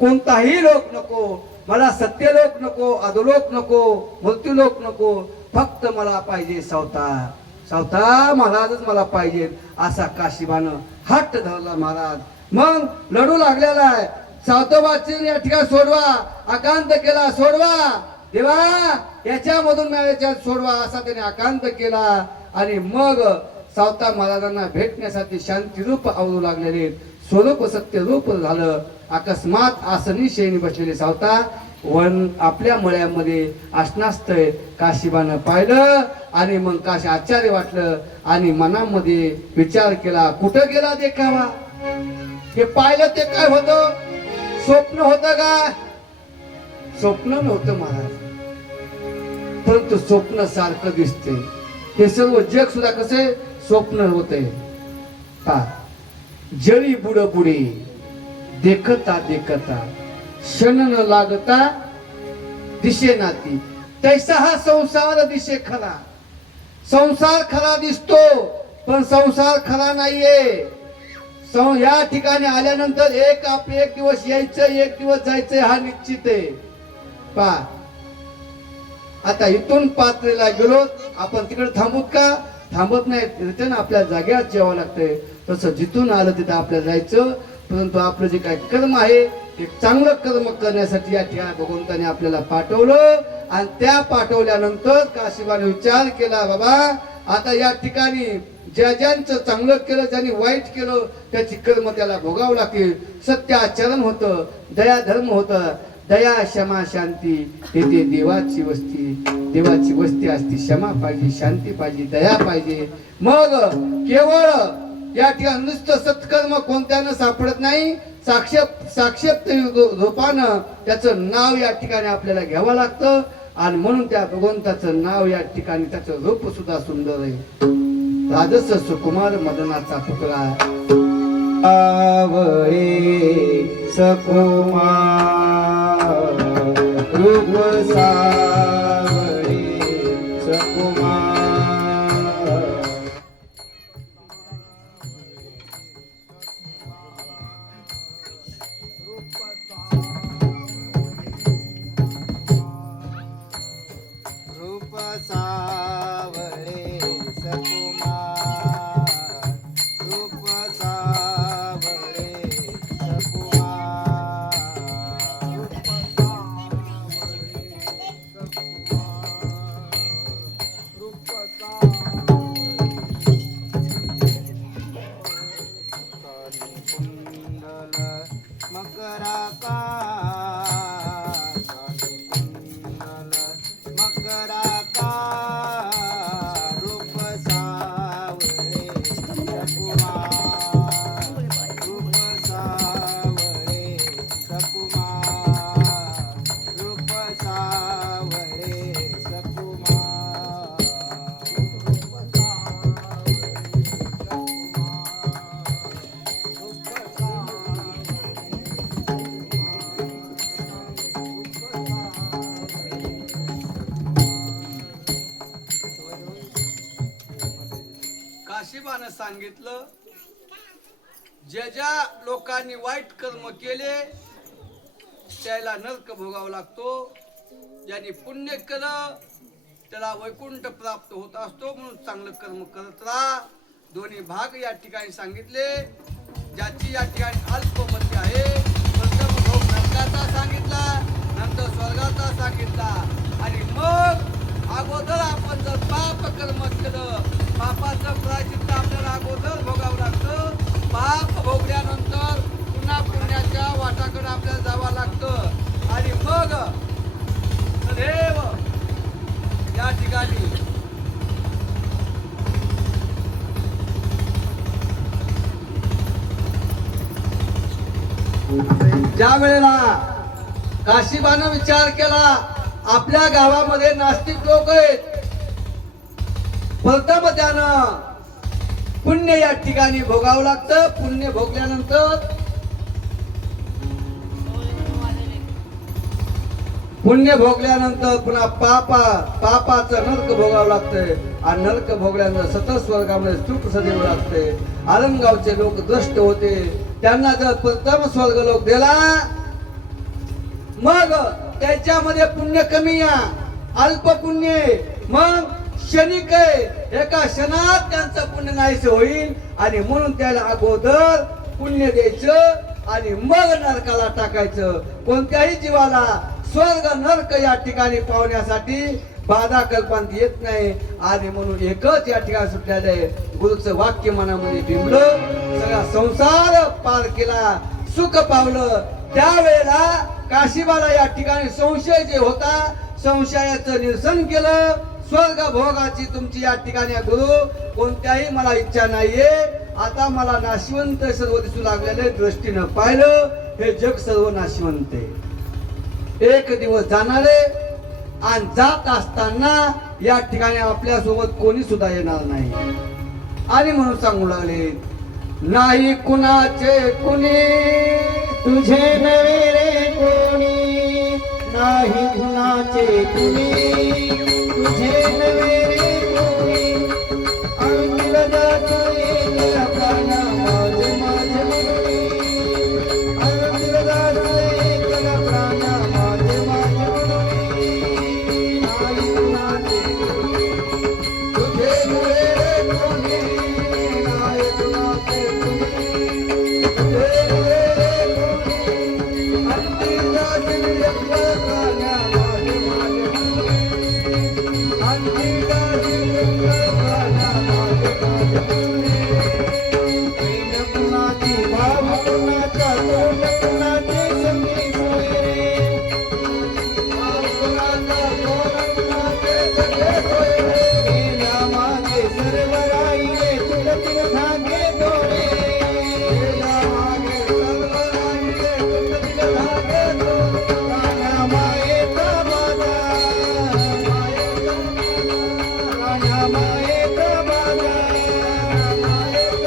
कोणताही लोक नको. मला सत्य लोक नको, अधोलोक नको, मृत्यू लोक नको. फक्त मला पाहिजे सावता महाराजच मला पाहिजे. असा काशीबानं हट्ट धरला महाराज. मग लढू लागलेला आहे. सावतोबाची या ठिकाणी सोडवा, आकांत केला, सोडवा देवा, याच्यामधून याच्यात सोडवा असा त्याने आकांत केला. आणि मग सावता महाराजांना भेटण्यासाठी शांती रूप आवडू लागलेले. स्वरूप सत्य रूप झालं. अकस्मात आसनी शयनी बसलेले सावता वन आपल्या मळ्यामध्ये आसनास्तय काशीबानं पाहिलं. आणि मग काशी आश्चर्य वाटलं. आणि मनामध्ये विचार केला, कुठं गेला देखावा. हे पाहिलं ते काय होतं, स्वप्न होतं का. स्वप्न नव्हतं महाराज, परंतु स्वप्न सारखं दिसते. हे सर्व जग सुद्धा कसे स्वप्न होते. पा जळी बुड बुडे देखता क्षण न लागता दिशे नाती. तैसा हा संसार दिसे खरा. संसार खरा दिसतो पण संसार खरा नाहीये. या ठिकाणी आल्यानंतर एक दिवस यायचं, एक दिवस जायचं हा निश्चित आहे. पा आता इथून पात्रेला गेलो आपण तिकडे थांबूत का. थांबत नाही. रिटर्न आपल्या जागेवर जेवावं लागतंय. तसं जिथून आलं तिथं आपल्याला जायचं. परंतु आपलं जे काही कर्म आहे ते चांगलं कर्म करण्यासाठी या ठिकाणी भगवंताने आपल्याला पाठवलं. आणि त्या पाठवल्यानंतर काशीबाने विचार केला, बाबा आता या ठिकाणी ज्यांचं चांगलं केलं, ज्यांनी वाईट केलं त्याची कर्म त्याला भोगावं लागतील. सत्य आचरण होतं, दया धर्म होतं. दया क्षमा शांती येथे देवाची वस्ती असती. क्षमा पाहिजे, शांती पाहिजे, दया पाहिजे. मग केवळ या ठिकाणी नुसतं सत्कर्म कोणत्यानं सापडत नाही. साक्षात रूपानं त्याचं नाव या ठिकाणी आपल्याला घ्यावं लागतं. आणि म्हणून त्या भगवंताचं नाव या ठिकाणी त्याचं रूप सुद्धा सुंदर आहे. राजस सुकुमार मदनाचा पुतळा आवळे सकुमार रूप सावळे सकुमार. काशीबानं सांगितलं, ज्या ज्या लोकांनी वाईट कर्म केले त्याला नरक भोगावा लागतो, ज्यांनी पुण्य केलं त्याला वैकुंठ प्राप्त होत असतो, म्हणून चांगलं कर्म करत राहा. दोन्ही भाग या ठिकाणी सांगितले. ज्याची या ठिकाणी अल्पमती आहे, प्रथम भोग नरकाचा सांगितला, नंतर स्वर्गाचा सांगितला. आणि मग अगोदर आपण जर पाप कर्म केलं, पापाचं प्रायश्चित्त आपल्याला अगोदर भोगावं लागतं. पाप भोगल्यानंतर पुन्हा पुण्याच्या वाटाकडे आपल्याला जावं लागतं. आणि मग सदैव या ठिकाणी ज्या वेळेला काशीबानं विचार केला, आपल्या गावामध्ये नास्तिक लोक आहेत, प्रथम त्यानं पुण्य या ठिकाणी भोगावं लागतं. पुण्य भोगल्यानंतर पुन्हा पापाचं नरक भोगावं लागतंय. आणि नरक भोगल्यानंतर सतत स्वर्गामध्ये सुख सदैव लागते. आलमगावचे लोक द्रष्ट होते, त्यांना जर प्रथम स्वर्ग लोक दिला, मग त्याच्यामध्ये पुण्य कमी या अल्प पुण्य, मग क्षणिक आहे, एका क्षणात त्यांचं पुण्य नाहीसे होईल. आणि म्हणून त्याला अगोदर पुण्य द्यायचं आणि मग नरकाला टाकायचं. कोणत्याही जीवाला स्वर्ग नरक या ठिकाणी पावण्यासाठी बाधा कल्पना येत नाही. आणि म्हणून एकच या ठिकाणी सुटलेलं गुरुचं वाक्य मनामध्ये बिंबलं, सगळा संसार पार केला, सुख पावलं. त्यावेळेला काशीबाला या ठिकाणी संशय जे होता, संशयाचं निरसन केलं. स्वर्ग भोगाची तुमची या ठिकाणी गुरु कोणत्याही मला इच्छा नाहीये, आता मला नाशिवंत सर्व दिसू लागलेले दृष्टीनं पाहिलं, हे जग सर्व नाशिवंत आहे, एक दिवस जाणारे. आणि जात असताना या ठिकाणी आपल्या सोबत कोणी सुद्धा येणार नाही. आणि म्हणून सांगू लागले, नाही कुणाचे कुणी तुझे नवे रे कोणी, नाही कुणाचे कुणी तुझे नवे रे कोणी. अंगिल जातो एकला प्राणा माझ माझ म्हणून, अंगिल जातो एकला प्राणा माझ माझ म्हणून. नाही कुणाचे तुझे नवे रे कोणी, नाही कुणाचे कुणी तुझे नवे रे कोणी. अंगिल जातो एकला प्राणा माझ माझ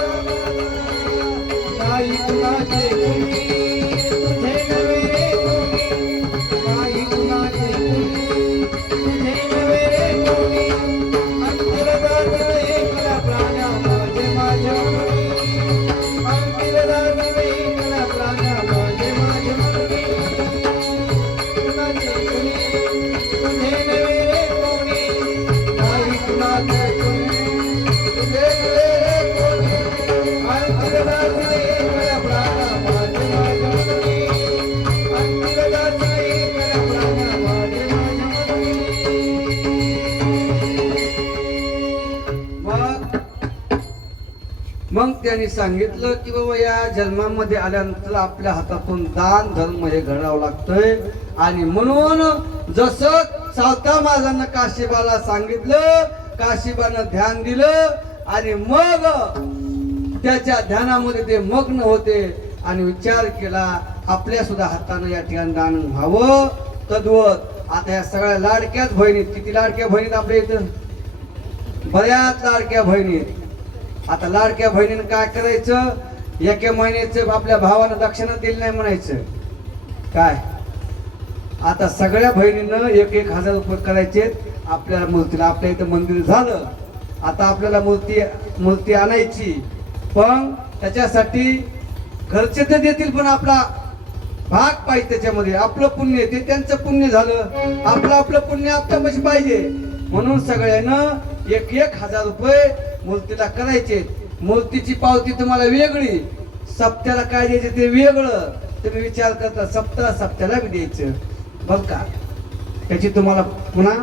मग त्यांनी सांगितलं की बाबा या जन्मामध्ये आल्यानंतर आपल्या हातातून दान धर्म हे घडावं लागतंय. आणि म्हणून जसं सावता महाराजांना काशीबाला सांगितलं, काशीबानं ध्यान दिलं आणि मग त्याच्या ध्यानामध्ये ते मग्न होते आणि विचार केला, आपल्या सुद्धा हातानं या ठिकाणी दान व्हावं. तद्वत आता या सगळ्या लाडक्याच बहिणीत, किती लाडक्या बहिणीत आपल्या इथं, बऱ्याच लाडक्या बहिणीत. आता लाडक्या बहिणीनं काय करायचं, एका महिन्याचं आपल्या भावानं दक्षिणा दिली नाही म्हणायचं. काय आता सगळ्या बहिणीनं 1,000 रुपये करायचे आपल्या मूर्तीला. आपल्या इथं मंदिर झालं आता आपल्याला मूर्ती आणायची, पण त्याच्यासाठी घरचे तर देतील, पण आपला भाग पाहिजे त्याच्यामध्ये. आपलं पुण्य ते त्यांचं पुण्य झालं, आपलं पुण्य आपल्यापाशी पाहिजे. म्हणून सगळ्यांना 1,000 रुपये मूर्तीला करायचे. मूर्तीची पावती तुम्हाला वेगळी, सप्त्याला काय द्यायचे ते वेगळं. तुम्ही विचार करता सप्त्याला बी द्यायचं बर का. त्याची तुम्हाला पुन्हा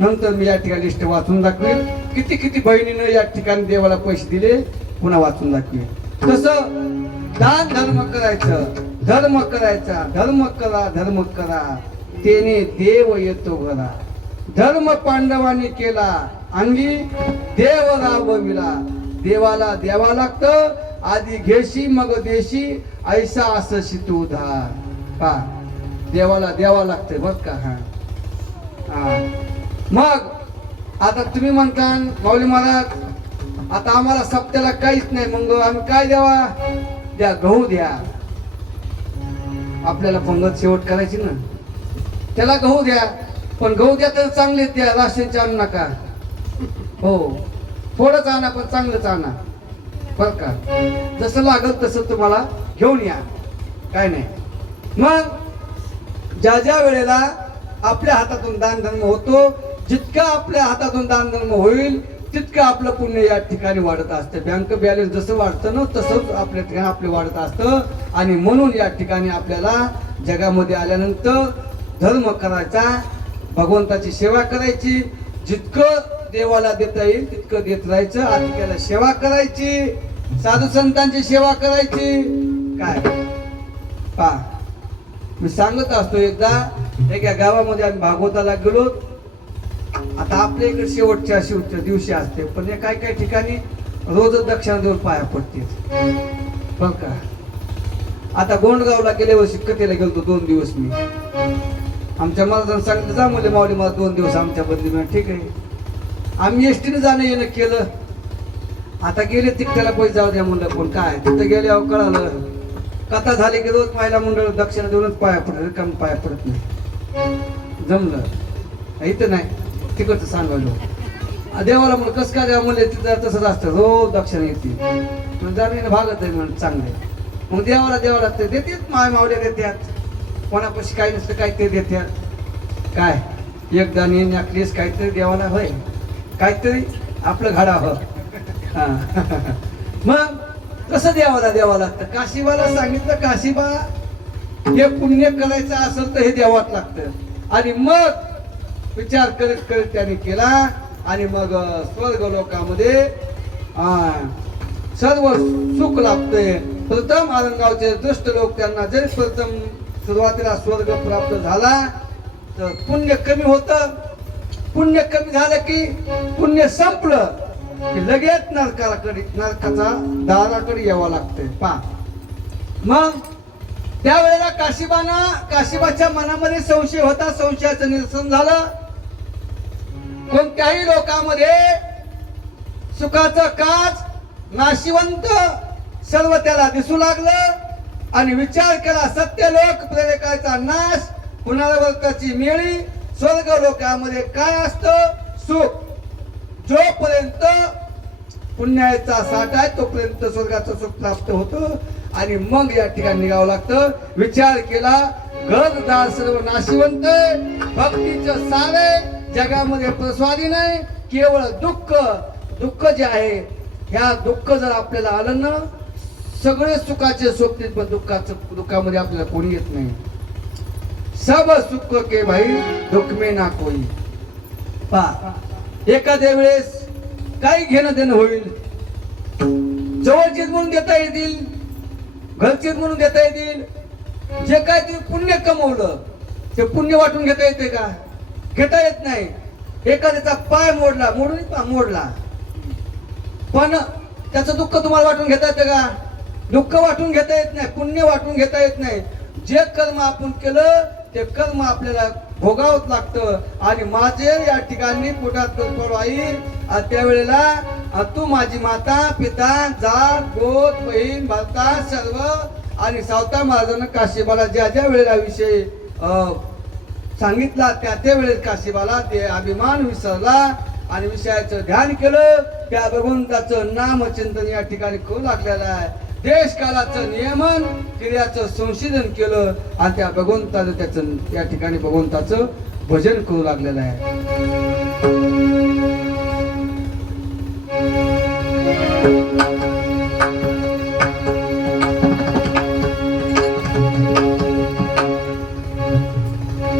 नंतर मी या ठिकाणी लिस्ट वाचून दाखवेल. किती बहिणीनं या ठिकाणी देवाला पैसे दिले पुन्हा वाचून दाखवेल. कसं दान धर्म करायचं, धर्म करायचा, धर्म करा तेने देव येतो घरा. धर्म पांडवांनी केला अंगी देव राबविला. देवाला द्यावा लागतं, आधी घेशी मग देशी, ऐसा असशी तू धार. पा देवाला द्यावा लागतं बर का. हा मग आता तुम्ही म्हणता माऊली महाराज आता आम्हाला सप्त्याला काहीच नाही, मग आम्ही काय द्यावा? द्या गहू द्या. आपल्याला पंगत शेवट करायची ना, त्याला गहू द्या. पण गहू द्या तर चांगलेच द्या, राशनचे आणू नका. हो थोडंच आणा पण चांगलंच आणा बर का. जसं लागल तसं तुम्हाला घेऊन या, काय नाही. मग ज्या वेळेला आपल्या हातातून दान धर्म होतो, जितका आपल्या हातातून दान धर्म होईल तितकं आपलं पुण्य या ठिकाणी वाढत असतं. बँक बॅलन्स जसं वाढतं ना तसंच आपल्या ठिकाणी आपले वाढत असतं. आणि म्हणून या ठिकाणी आपल्याला जगामध्ये आल्यानंतर धर्म करायचा, भगवंताची सेवा करायची. जितकं देवाला देता येईल तितकं देत राहायचं. आधिकाला सेवा करायची, साधू संतांची सेवा करायची. काय पा मी सांगत असतो, एकदा एका गावामध्ये आम्ही भागवताला गेलो. आता आपल्या इकडे शेवटच्या दिवशी असते, पण काही काही ठिकाणी रोजच दक्षिणा देऊन पाया पडते बर का. आता गोंडगावला गेल्या वर्षी कथेला गेलतो 2 दिवस मी. आमच्या महाराजांना सांगितलं जा म्हणजे माऊली मला 2 दिवस आमच्या बदली. ठीक आहे, आम्ही एसटीने जाणं येणं केलं. आता गेले तिकट्याला पैसे जाऊ द्या म्हणलं, पण काय तिथं गेल्यावर कळालं कथा झाली की रोज महिला मंडळ दक्षिणा देऊनच पाया पडत, रिकाम पाया पडत नाही. जमलं इथं नाही तिकडचं सांगायलो. देवाला म्हणून कसं काय द्या म्हणले, तिथं तसंच असतं, रोज दक्षिणा येते जाणे भागत आहे म्हणून चांगले. मग देवाला ते देतात, मावल्या देतात. कोणापाशी काही नसतं काही ते देतात. काय एकदा नेकलेस काहीतरी देवाला होय, काहीतरी आपलं घडा हो. मग कसं द्यावं लागतं. काशीबाला सांगितलं, काशीबा हे पुण्य करायचं असेल तर हे द्यावंच लागतं. आणि मग विचार करत करत त्याने केला. आणि मग स्वर्ग लोकामध्ये सर्व सुख लाभते. प्रथम आरंगावचे दुष्ट लोक त्यांना जरी प्रथम सुरुवातीला स्वर्ग प्राप्त झाला तर पुण्य कमी होतं. पुण्य कमी झालं की पुण्य संपलं की लगेच नरकाचा दाराकडे यावं लागतंय. पा मग त्यावेळेला काशीबाच्या मनामध्ये संशय होता. संशयाचं निरसन झालं. कोणत्याही लोकांमध्ये सुखाचं काच नाशिवंत सर्व त्याला दिसू लागलं. आणि विचार केला, सत्य लोक प्रेरकाचा नाश, पुनरावृत्ताची मेळी. स्वर्ग लोकांमध्ये काय असतं? सुख. जोपर्यंत पुण्याचा साठ आहे तोपर्यंत स्वर्गाचं सुख प्राप्त होतं. आणि मग या ठिकाणी निघावं लागतं. विचार केला, घरदार सर्व नाशिवंत, भक्तीचं सारे जगामध्ये प्रस्वादी नाही, केवळ दुःख जे आहे, ह्या दुःख जर आपल्याला आलं ना, सगळे सुखाचे सोबतीत पण दुःखामध्ये आपल्याला कोणी येत नाही. सब सुख के भाई दुःख में ना कोई. पा एखाद्या वेळेस काही घेणं देणं होईल, जवळचीच म्हणून देता येतील, घरचीच म्हणून देता येतील. जे काय तुम्ही पुण्य कमवलं ते पुण्य वाटून घेता येते का? घेता येत नाही. एखाद्याचा पाय मोडला पण त्याचं दुःख तुम्हाला वाटून घेता येतं का? दुःख वाटून घेता येत नाही, पुण्य वाटून घेता येत नाही. जे कर्म आपण केलं ते कर्म आपल्याला भोगावंच लागतं. आणि माझे या ठिकाणी पोटात आई त्यावेळेला तू माझी माता, पिता, जात, गोत, बहीण, भाता सर्व. आणि सावता महाराजांना काशीबाला ज्या वेळेला विषय सांगितला त्या वेळेस काशीबाला ते अभिमान विसरला. आणि विषयाचं ध्यान केलं, त्या भगवंताचं नामचिंतन या ठिकाणी करू लागलेलं आहे. देश कालाचं नियमन क्रियाचं संशोधन केलं आणि त्या भगवंताचं त्याचं या ठिकाणी भगवंताचं भजन करू लागलेलं आहे.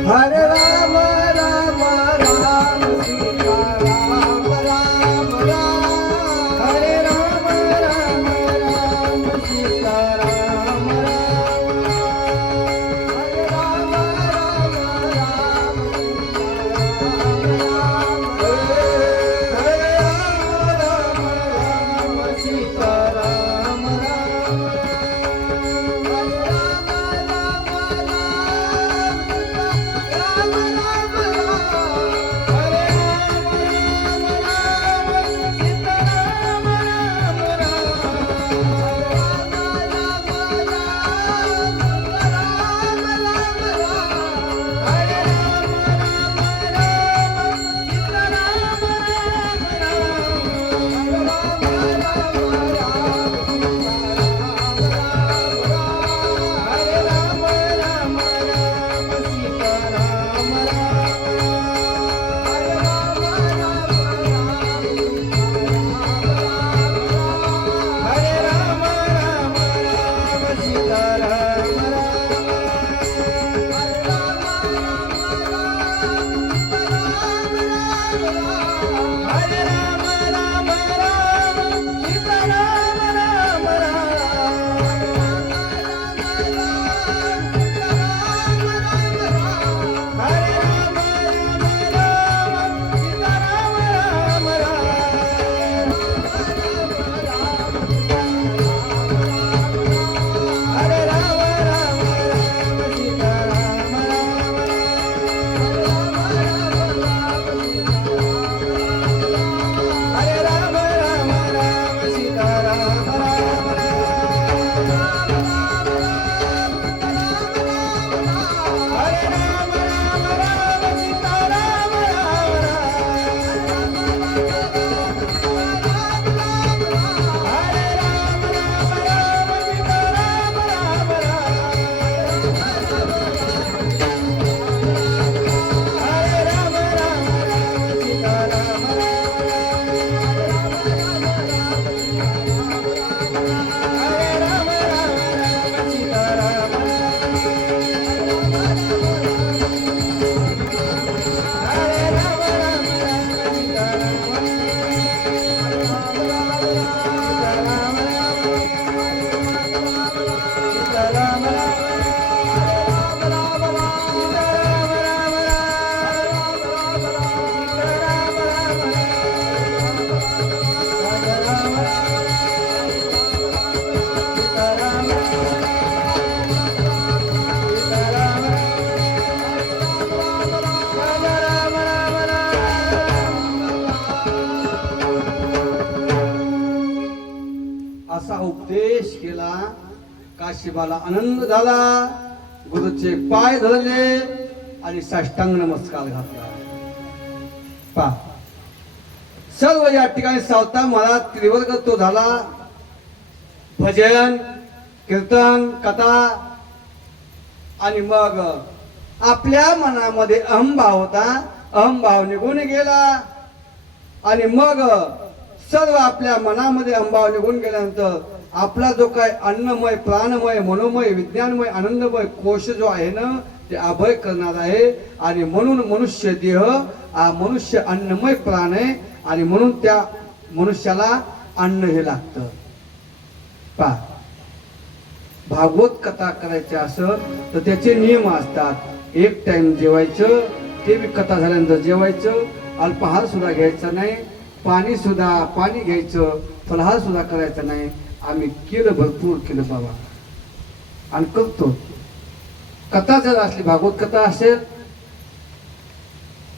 हरे राम राम राम सीता राम राम राम हरे राम राम राम सीता राम राम हरे राम राम राम हरे राम राम सीता राम राम असा उपदेश केला. काशीबाला आनंद झाला. गुरुचे पाय धरले आणि साष्टांग नमस्कार घातला. पा सर्व या ठिकाणी सावता मला त्रिवर्ग तो झाला. भजन कीर्तन कथा आणि मग आपल्या मनामध्ये अहंभाव होता. अहंभाव निघून गेला आणि मग सर्व आपल्या मनामध्ये अहंभाव निघून गेल्यानंतर आपला जो काय अन्नमय प्राणमय मनोमय विज्ञानमय आनंदमय कोश जो आहे ना ते अभय करणार आहे. आणि म्हणून मनुष्य देह हा मनुष्य अन्नमय प्राण आहे आणि म्हणून त्या मनुष्याला अन्न हे लागतं. पा भागवत कथा करायची असं तर त्याचे नियम असतात. एक टाइम जेवायचं, ते बी कथा झाल्यानंतर जेवायचं. अल्पाहार सुद्धा घ्यायचा नाही. पाणी घ्यायचं. फलाहार सुद्धा करायचा नाही. आम्ही केलं, भरपूर केलं बाबा आणि करतो. कथा जर असली भागवत कथा असेल,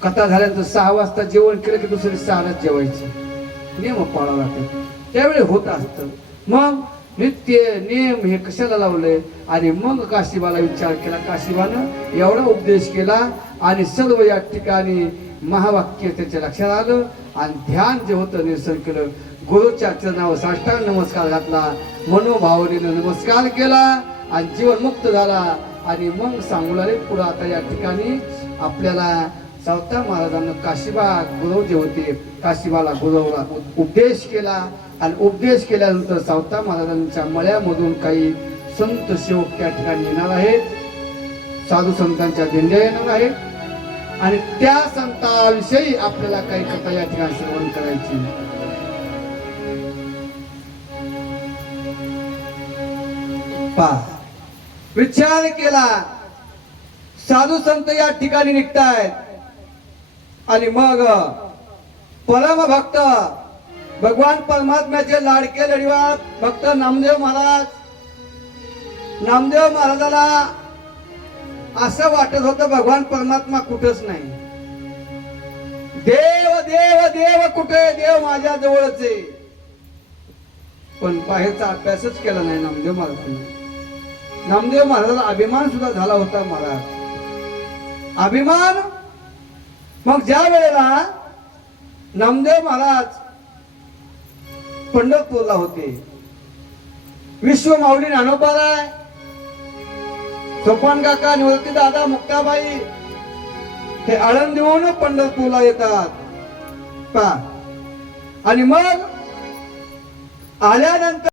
कथा झाल्यानंतर 6 वाजता जेवण केलं की दुसरी 6लाच जेवायचं. नियम पाळावा लागते. त्यावेळी होत असतं. मग नित्य नियम हे कशाला लावले. आणि मग काशीबाला विचार केला. काशीबानं एवढा उपदेश केला आणि सर्व या ठिकाणी महावाक्य त्याच्या लक्षात आलं आणि ध्यान जे होतं निरसन केलं. गुरुच्या चरणावर साष्टांग नमस्कार घातला, मनोभावनेनं नमस्कार केला आणि जीवन मुक्त झाला. आणि मग सांगू लागले पुढे आता या ठिकाणी आपल्याला सावता महाराजांना काशीबा गुरव जे होते काशीबाला गुरवला उपदेश केला. आणि उपदेश केल्यानंतर सावता महाराजांच्या मळ्यामधून काही संत सेवक त्या ठिकाणी येणार आहेत, साधू संतांच्या दिंड्या येणार आहेत आणि त्या संतांविषयी आपल्याला काही कथा या ठिकाणी श्रवण करायची. विचार केला, साधू संत या ठिकाणी निघतायत आणि मग परम भक्त भगवान परमात्म्याचे लाडके लढीवाळ भक्त नामदेव महाराज, नामदेव महाराजाला असं वाटत होतं भगवान परमात्मा कुठंच नाही. देव देव देव कुठे, देव माझ्या जवळच आहे. पण बाहेरचा अभ्यासच केला नाही नामदेव महाराजांनी. नामदेव महाराजाला अभिमान सुद्धा झाला होता महाराज, अभिमान. मग ज्या वेळेला नामदेव महाराज पंढरपूरला होते, विश्व माऊली ज्ञानोबाराय, सोपान काका, निवृत्ती दादा, मुक्ताबाई हे आळंदीहून पंढरपूरला येतात. आणि मग आल्यानंतर